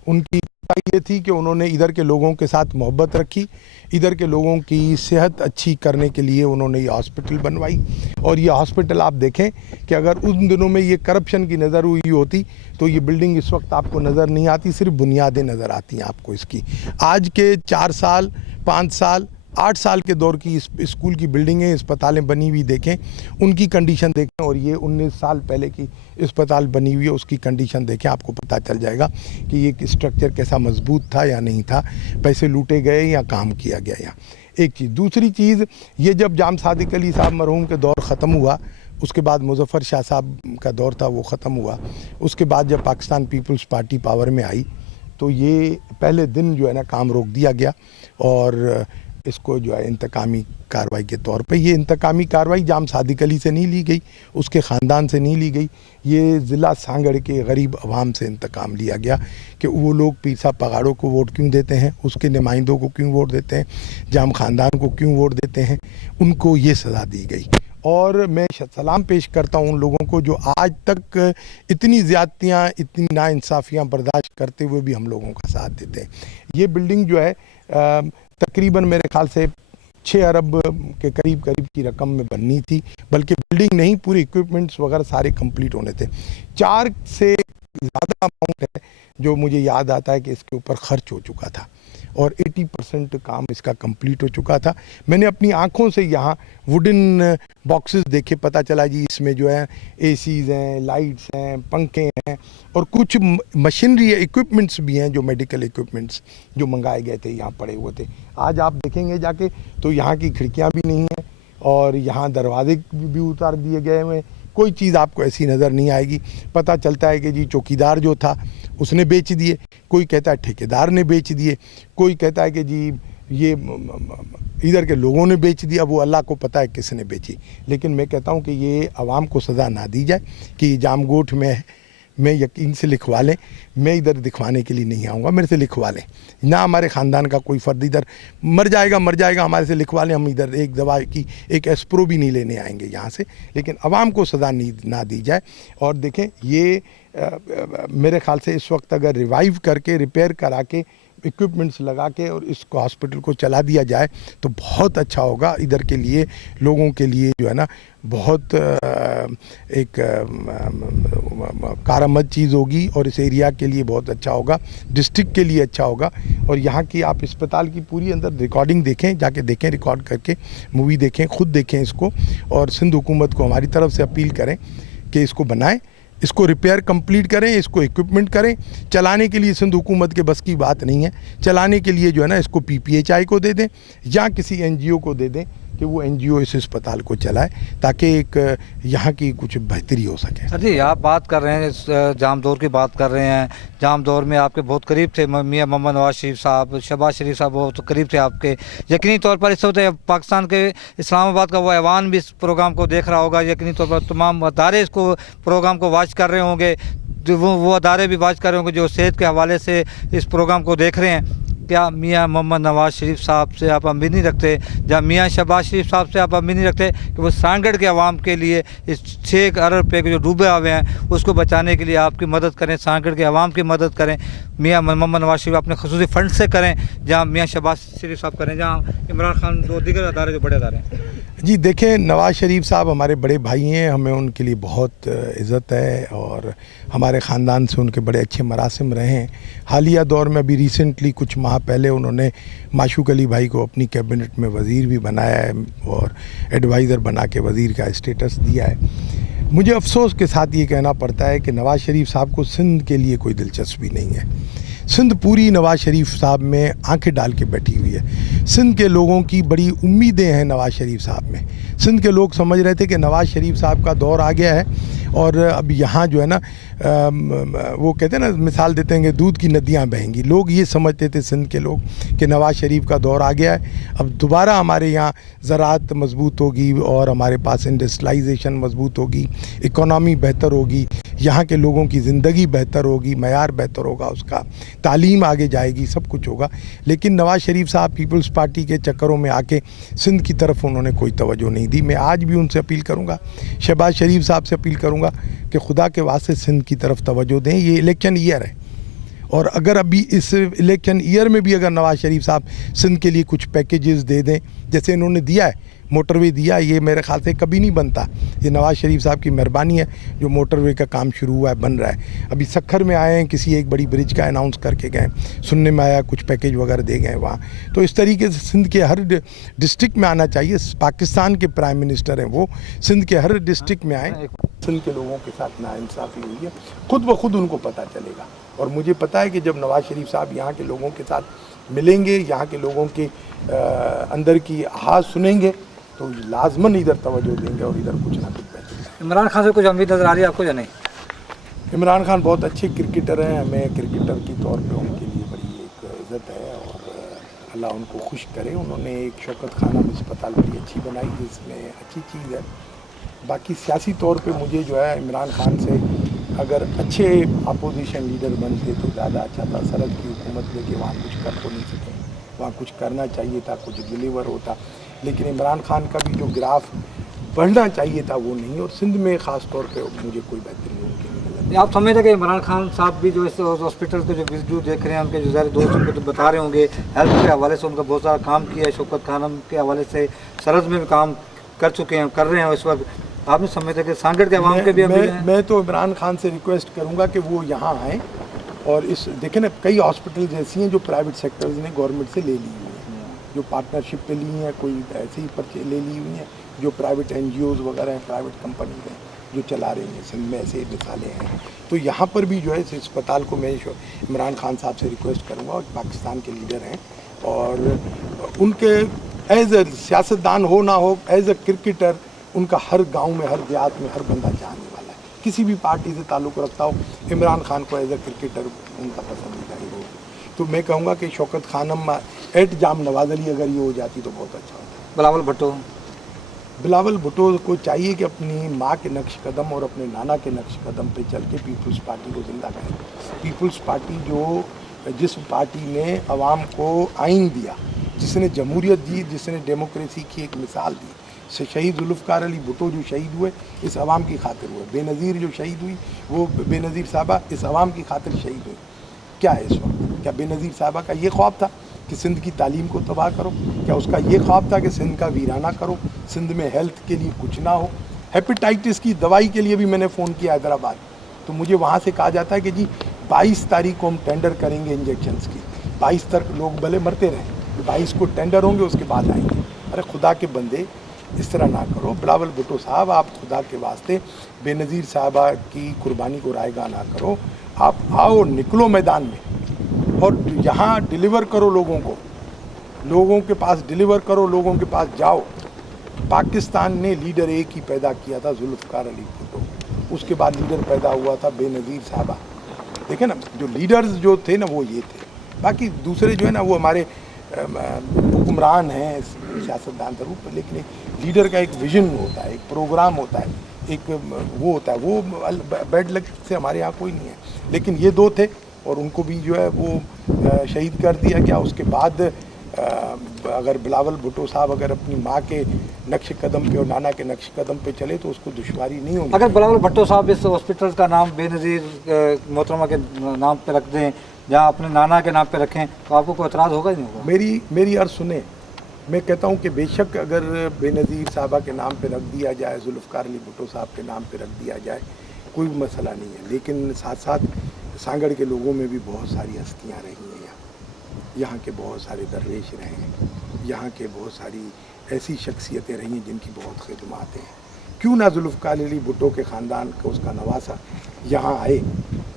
उनकी कोताही ये थी कि उन्होंने इधर के लोगों के साथ मोहब्बत रखी, इधर के लोगों की सेहत अच्छी करने के लिए उन्होंने ये हॉस्पिटल बनवाई। और ये हॉस्पिटल आप देखें कि अगर उन दिनों में ये करप्शन की नज़र हुई होती तो ये बिल्डिंग इस वक्त आपको नज़र नहीं आती, सिर्फ बुनियादें नज़र आती हैं आपको इसकी। आज के 4 साल, 5 साल, 8 साल के दौर की इस स्कूल की बिल्डिंगें, अस्पतालें बनी हुई देखें, उनकी कंडीशन देखें, और ये 19 साल पहले की अस्पताल बनी हुई है उसकी कंडीशन देखें, आपको पता चल जाएगा कि ये स्ट्रक्चर कैसा मजबूत था या नहीं था, पैसे लूटे गए या काम किया गया। या एक चीज़, दूसरी चीज़, ये जब जाम सादिक अली साहब मरहूम के दौर ख़त्म हुआ, उसके बाद मुज़फ़्फ़र शाह साहब का दौर था वो ख़त्म हुआ, उसके बाद जब पाकिस्तान पीपल्स पार्टी पावर में आई तो ये पहले दिन जो है ना काम रोक दिया गया और इसको जो है इंतकामी कार्रवाई के तौर पे, ये इंतकामी कार्रवाई जाम सादिक अली से नहीं ली गई, उसके ख़ानदान से नहीं ली गई, ये ज़िला सांगड़ के गरीब अवाम से इंतकाम लिया गया कि वो लोग पीर साहब पगाड़ों को वोट क्यों देते हैं, उसके नुमाइंदों को क्यों वोट देते हैं, जाम ख़ानदान को क्यों वोट देते हैं, उनको ये सज़ा दी गई। और मैं सलाम पेश करता हूँ उन लोगों को जो आज तक इतनी ज़्यादतियाँ, इतनी नाइंसाफ़ियाँ बर्दाश्त करते हुए भी हम लोगों का साथ देते हैं। ये बिल्डिंग जो है तकरीबन मेरे ख्याल से 6 अरब के करीब की रकम में बननी थी, बल्कि बिल्डिंग नहीं, पूरे इक्विपमेंट्स वगैरह सारे कंप्लीट होने थे। 4 से ज़्यादा अमाउंट है जो मुझे याद आता है कि इसके ऊपर खर्च हो चुका था और 80% काम इसका कंप्लीट हो चुका था। मैंने अपनी आंखों से यहाँ वुडन बॉक्सेस देखे, पता चला जी इसमें जो है एसीज़ हैं, लाइट्स हैं, पंखे हैं और कुछ मशीनरी इक्विपमेंट्स भी हैं, जो मेडिकल इक्विपमेंट्स जो मंगाए गए थे यहाँ पड़े हुए थे। आज आप देखेंगे जाके तो यहाँ की खिड़कियाँ भी नहीं हैं और यहाँ दरवाजे भी उतार दिए गए हुए, कोई चीज़ आपको ऐसी नज़र नहीं आएगी। पता चलता है कि जी चौकीदार जो था उसने बेच दिए, कोई कहता है ठेकेदार ने बेच दिए, कोई कहता है कि जी ये इधर के लोगों ने बेच दिया, वो अल्लाह को पता है किसने बेची। लेकिन मैं कहता हूँ कि ये आवाम को सज़ा ना दी जाए कि ये जामगोठ में है, मैं यकीन से लिखवा लें, मैं इधर दिखवाने के लिए नहीं आऊँगा, मेरे से लिखवा लें ना, हमारे ख़ानदान का कोई फ़र्द इधर मर जाएगा हमारे से लिखवा लें, हम इधर एक दवा की एक एस्प्रो भी नहीं लेने आएंगे यहाँ से, लेकिन आवाम को सज़ा ना दी जाए। और देखें ये मेरे ख़्याल से इस वक्त अगर रिवाइव करके रिपेयर करा के इक्विपमेंट्स लगा के और इसको हॉस्पिटल को चला दिया जाए तो बहुत अच्छा होगा, इधर के लिए लोगों के लिए जो है ना बहुत एक कारआमद चीज़ होगी और इस एरिया के लिए बहुत अच्छा होगा, डिस्ट्रिक्ट के लिए अच्छा होगा। और यहाँ की आप अस्पताल की पूरी अंदर रिकॉर्डिंग देखें, जाके देखें, रिकॉर्ड करके मूवी देखें, ख़ुद देखें इसको, और सिंध हुकूमत को हमारी तरफ से अपील करें कि इसको बनाएं, इसको रिपेयर कंप्लीट करें, इसको इक्विपमेंट करें। चलाने के लिए सिंध हुकूमत के बस की बात नहीं है, चलाने के लिए जो है ना इसको PPHI को दे दें या किसी NGO को दे दें कि वो NGO इस अस्पताल को चलाए ताकि एक यहाँ की कुछ बेहतरी हो सके। सर जी, आप बात कर रहे हैं जामदौर की बात कर रहे हैं, जामदौर में आपके बहुत करीब थे मियां मोहम्मद नवाज शरीफ साहब, शहबाज शरीफ साहब बहुत करीब थे आपके। यकीनी तौर पर इस वक्त पाकिस्तान के इस्लामाबाद का वो ऐवान भी इस प्रोग्राम को देख रहा होगा, यकीनी तौर पर तमाम अदारे इसको प्रोग्राम को वॉच कर रहे होंगे, जो वो अदारे भी वॉच कर रहे होंगे जो सेहत के हवाले से इस प्रोग्राम को देख रहे हैं। क्या मियां मोहम्मद नवाज शरीफ साहब से आप उम्मीद नहीं रखते, या मियां शहबाज शरीफ साहब से आप उम्मीद नहीं रखते कि वो सांगड़ के अवाम के लिए इस 6 अरब रुपये के जो डूबे हुए हैं उसको बचाने के लिए आपकी मदद करें, सांगड़ के अवाम की मदद करें? मियां मोहम्मद नवाज शरीफ अपने खसूसी फंड से करें, जहाँ मियां शहबाज शरीफ साहब करें, जहाँ इमरान खान, दो दीगर अदारे जो बड़े अदारे हैं। जी देखें, नवाज़ शरीफ साहब हमारे बड़े भाई हैं, हमें उनके लिए बहुत इज़्ज़त है और हमारे ख़ानदान से उनके बड़े अच्छे मरासिम रहे हैं। हालिया दौर में अभी रिसेंटली कुछ माह पहले उन्होंने माशूक अली भाई को अपनी कैबिनेट में वज़ीर भी बनाया है और एडवाइज़र बना के वज़ीर का स्टेटस दिया है। मुझे अफसोस के साथ ये कहना पड़ता है कि नवाज़ शरीफ साहब को सिंध के लिए कोई दिलचस्पी नहीं है। सिंध पूरी नवाज़ शरीफ साहब में आंखें डाल के बैठी हुई है। सिंध के लोगों की बड़ी उम्मीदें हैं नवाज़ शरीफ साहब में। सिंध के लोग समझ रहे थे कि नवाज़ शरीफ साहब का दौर आ गया है और अब यहाँ जो है ना वो कहते हैं ना, मिसाल देते हैं कि दूध की नदियाँ बहेंगी। लोग ये समझते थे सिंध के लोग कि नवाज़ शरीफ का दौर आ गया है, अब दोबारा हमारे यहाँ ज़राअत मजबूत होगी और हमारे पास इंडस्ट्रियलाइजेशन मजबूत होगी, इकोनॉमी बेहतर होगी, यहाँ के लोगों की ज़िंदगी बेहतर होगी, मयार बेहतर होगा उसका, तालीम आगे जाएगी, सब कुछ होगा। लेकिन नवाज़ शरीफ साहब पीपल्स पार्टी के चक्करों में आके सिंध की तरफ उन्होंने कोई तवज्जो नहीं दी। मैं आज भी उनसे अपील करूँगा, शहबाज शरीफ साहब से अपील करूँगा कि खुदा के वास्ते सिंध की तरफ तवज्जो दें। ये इलेक्शन ईयर है और अगर अभी इस इलेक्शन ईयर में भी अगर नवाज़ शरीफ साहब सिंध के लिए कुछ पैकेजेस दे दें, जैसे इन्होंने दिया है, मोटरवे दिया, ये मेरे ख्याल से कभी नहीं बनता। ये नवाज़ शरीफ साहब की मेहरबानी है जो मोटरवे का काम शुरू हुआ है, बन रहा है। अभी सक्खर में आए हैं, किसी एक बड़ी ब्रिज का अनाउंस करके गए, सुनने में आया कुछ पैकेज वगैरह दे गए वहाँ। तो इस तरीके से सिंध के हर डिस्ट्रिक्ट में आना चाहिए। पाकिस्तान के प्राइम मिनिस्टर हैं वो, सिंध के हर डिस्ट्रिक्ट में आए। सिंध के लोगों के साथ नाइंसाफ़ी हुई है, खुद ब खुद उनको पता चलेगा। और मुझे पता है कि जब नवाज़ शरीफ साहब यहाँ के लोगों के साथ मिलेंगे, यहाँ के लोगों के अंदर की आवाज़ सुनेंगे तो लाजमन इधर तवज्जो देंगे और इधर कुछ ना कुछ बेहतर। इमरान खान से कुछ उम्मीद नज़र आ रही है आपको या नहीं? इमरान खान बहुत अच्छे क्रिकेटर हैं, हमें क्रिकेटर के तौर पे उनके लिए बड़ी एक इज़्ज़त है और अल्लाह उनको खुश करे। उन्होंने एक शौकत खानम अस्पताल बड़ी अच्छी बनाई, जिसमें अच्छी चीज़ है। बाकी सियासी तौर पे मुझे जो है इमरान खान से अगर अच्छे अपोजिशन लीडर बनते तो ज़्यादा अच्छा था। सरहद की हुकूमत लेके वहाँ कुछ कर तो नहीं सके, वहाँ कुछ करना चाहिए था, कुछ डिलीवर होता, लेकिन इमरान खान का भी जो ग्राफ बढ़ना चाहिए था वो नहीं, और सिंध में ख़ास तौर पे मुझे कोई बेहतरी मुमकिन नहीं लगा। आप समझते कि इमरान खान साहब भी जो इस हॉस्पिटल के जो वीडियो देख रहे हैं, उनके जो ज़ाहिर दोस्त उनको तो बता रहे होंगे, हेल्थ के हवाले से उनका बहुत सारा काम किया है, शौकत खानम के हवाले से सरहद में भी काम कर चुके हैं, कर रहे हैं इस वक्त। आप नहीं समझते कि सांगड़ के अवाम के भी अभी हैं? मैं तो इमरान खान से रिक्वेस्ट करूंगा कि वो यहाँ आएँ, और इस देखें ना, कई हॉस्पिटल ऐसी हैं जो प्राइवेट सेक्टर्स ने गवर्नमेंट से ले ली हुई हैं, जो पार्टनरशिप पे ली हैं, कोई ऐसे ही परचे ले ली हुई हैं, जो प्राइवेट NGOs वगैरह हैं, प्राइवेट कंपनी हैं जो चला रही हैं। सिंध में ऐसे मिसालें हैं। तो यहाँ पर भी जो है इस अस्पताल को मैं इमरान खान साहब से रिक्वेस्ट करूँगा, और पाकिस्तान के लीडर हैं, और उनके एज ए सियासतदान हो ना हो, एज ए क्रिकेटर उनका हर गांव में, हर देहात में हर बंदा चाहने वाला है। किसी भी पार्टी से ताल्लुक़ रखता हो, इमरान खान को एज ए क्रिकेटर उनका पसंदीदा ही हो। तो मैं कहूँगा कि शौकत खानम एट जाम नवाज अली अगर ये हो जाती तो बहुत अच्छा होता। बिलावल भुट्टो को चाहिए कि अपनी माँ के नक्श कदम और अपने नाना के नक्श कदम पे चल के पीपल्स पार्टी को ज़िंदा करें। पीपल्स पार्टी जिस पार्टी ने अवाम को आइन दिया, जिसने जमहूरियत दी, जिसने डेमोक्रेसी की एक मिसाल दी। शहीद जुल्फ़िकार अली भुट्टो जो शहीद हुए इस अवाम की खातिर हुए, बेनज़ीर जो शहीद हुई वो बेनज़ीर साहबा इस अवाम की खातिर शहीद हुई। क्या है इस वक्त? क्या बेनज़ीर साहबा का ये ख्वाब था कि सिंध की तालीम को तबाह करो? क्या उसका ये ख्वाब था कि सिंध का वीराना करो, सिंध में हेल्थ के लिए कुछ ना हो? हेपेटाइटिस की दवाई के लिए भी मैंने फ़ोन किया हैदराबाद, तो मुझे वहाँ से कहा जाता है कि जी 22 तारीख को हम टेंडर करेंगे इंजेक्शन्स की। 22 तक लोग भले मरते रहें, 22 को टेंडर होंगे, उसके बाद आएंगे। अरे खुदा के बंदे, इस तरह ना करो। बिलावल भुट्टो साहब, आप खुदा के वास्ते बेनज़ीर साहबा की कुर्बानी को रायगा ना करो। आप आओ, निकलो मैदान में और यहाँ डिलीवर करो लोगों को, लोगों के पास डिलीवर करो, लोगों के पास जाओ। पाकिस्तान ने लीडर एक ही पैदा किया था, जुल्फ़िकार अली भुट्टो। उसके बाद लीडर पैदा हुआ था बेनज़ीर साहबा। देखें ना, जो लीडर्स जो थे ना वो ये थे। बाकी दूसरे जो है ना वो हमारे हुक्मरान हैं, सियासतदान ज़रूर, लेकिन लीडर का एक विजन होता है, एक प्रोग्राम होता है, एक वो होता है। वो बैड लक से हमारे यहाँ कोई नहीं है, लेकिन ये दो थे और उनको भी जो है वो शहीद कर दिया गया। उसके बाद अगर बिलावल भुट्टो साहब अगर अपनी माँ के नक्श कदम पे और नाना के नक्श कदम पे चले तो उसको दुश्वारी नहीं होगी। अगर बिलावल भुट्टो साहब इस हॉस्पिटल का नाम बेनज़ीर मोहतरमा के नाम पे रख दें, जहाँ अपने नाना के नाम पे रखें, तो आपको कोई एतराज़ होगा नहीं होगा? मेरी अर्ज़ सुने, मैं कहता हूँ कि बेशक अगर बेनज़ीर साहबा के नाम पे रख दिया जाए, जुल्फ़िकार अली भुट्टो साहब के नाम पे रख दिया जाए, कोई मसला नहीं है। लेकिन साथ साथ सांगड़ के लोगों में भी बहुत सारी हस्तियाँ रही हैं। यहाँ के बहुत सारे दरवेश रहे हैं, यहाँ के बहुत सारी ऐसी शख्सियतें रही हैं जिनकी बहुत खिदमतें हैं। क्यों ना जुल्फ़िकार अली भुट्टो के ख़ानदान का उसका नवासा यहाँ आए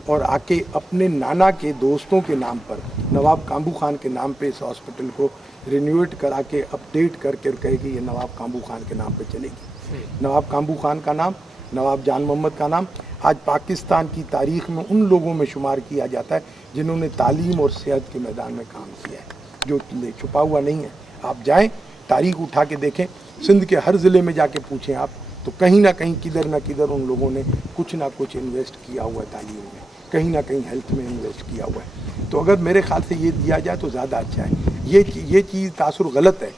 और आके अपने नाना के दोस्तों के नाम पर, नवाब काबू खान के नाम पे इस हॉस्पिटल को रिन्यूएट करा के अपडेट करके और कहे कि ये नवाब काबू खान के नाम पे चलेगी। नवाब काबू खान का नाम, नवाब जान मोहम्मद का नाम आज पाकिस्तान की तारीख़ में उन लोगों में शुमार किया जाता है जिन्होंने तालीम और सेहत के मैदान में काम किया है, जो छुपा हुआ नहीं है। आप जाएं, तारीख़ उठा के देखें, सिंध के हर ज़िले में जाके पूछें आप, तो कहीं ना कहीं किधर ना किधर उन लोगों ने कुछ ना कुछ इन्वेस्ट किया हुआ है तालीम में, कहीं ना कहीं हेल्थ में इन्वेस्ट किया हुआ है। तो अगर मेरे ख्याल से ये दिया जाए तो ज़्यादा अच्छा है। ये चीज़ तासुर गलत है।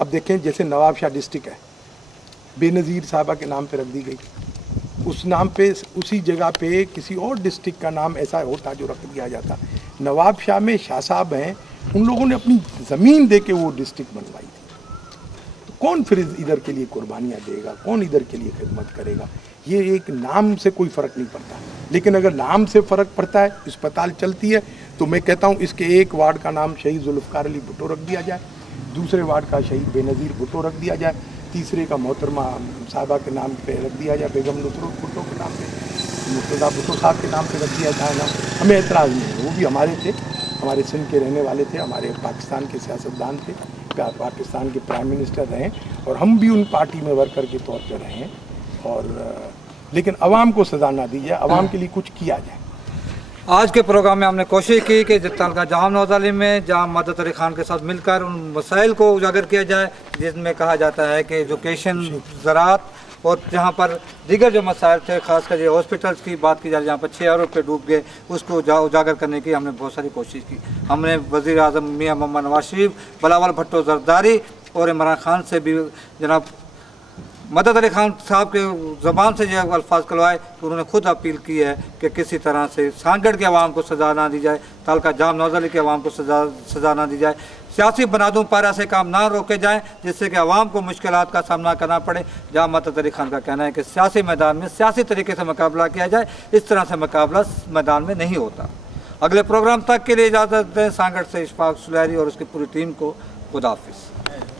अब देखें, जैसे नवाबशाह डिस्ट्रिक्ट है, बेनज़ीर साहबा के नाम पे रख दी गई, उस नाम पे उसी जगह पे किसी और डिस्ट्रिक्ट का नाम ऐसा होता जो रख दिया जाता। नवाबशाह में शाह साहब हैं, उन लोगों ने अपनी ज़मीन दे के वो डिस्ट्रिक्ट बनवाई थी। तो कौन फिर इधर के लिए कुर्बानियाँ देगा, कौन इधर के लिए खिदमत करेगा? ये एक नाम से कोई फ़र्क नहीं पड़ता, लेकिन अगर नाम से फ़र्क पड़ता है, अस्पताल चलती है, तो मैं कहता हूँ इसके एक वार्ड का नाम शहीद जुल्फ़िकार अली भुट्टो रख दिया जाए, दूसरे वार्ड का शहीद बेनज़ीर भुट्टो रख दिया जाए, तीसरे का मोहतरमा साहबा के नाम पे रख दिया जाए, बेगम नुसरत भुट्टो के नाम पे, मुर्तज़ा भुट्टो साहब के नाम पे रख दिया जाए नाम। हमें एतराज़ नहीं है, वो भी हमारे थे, हमारे सिंध के रहने वाले थे, हमारे पाकिस्तान के सियासतदान थे, पाकिस्तान के प्राइम मिनिस्टर रहे, और हम भी उन पार्टी में वर्कर के तौर पर रहे हैं। और लेकिन अवाम को सज़ा ना दी जाए, अवाम के लिए कुछ किया जाए। आज के प्रोग्राम में हमने कोशिश की कि तालका जाम नवाज़ में जहाँ मदद अली खान के साथ मिलकर उन मसाइल को उजागर किया जाए जिसमें कहा जाता है कि एजुकेशन, ज़राअत और जहाँ पर दीगर जो मसाइल थे, खासकर ये हॉस्पिटल्स की बात की जाए जहाँ पर 6 अरब पे डूब गए, उसको उजागर करने की हमने बहुत सारी कोशिश की। हमने वज़ीर आज़म मियाँ मोहम्मद नवाज शरीफ, बिलावल भुट्टो जरदारी और इमरान खान से भी जनाब मदद अली खान साहब के ज़बान से जो अल्फाज करवाए तो उन्होंने खुद अपील की है कि किसी तरह से सांगड़ के अवाम को सज़ा ना दी जाए, तालका जाम नवाज़ के अवाम को सज़ा ना दी जाए, सियासी बनादों पर ऐसे काम ना रोके जाएं जिससे कि अवाम को मुश्किलात का सामना करना पड़े। जहाँ मदद अली खान का कहना है कि सियासी मैदान में सियासी तरीके से मुकाबला किया जाए, इस तरह से मुकाबला मैदान में नहीं होता। अगले प्रोग्राम तक के लिए इजाज़त दें। सांगड़ से इशफाक सुलहरी और उसकी पूरी टीम को खुदा हाफिज़।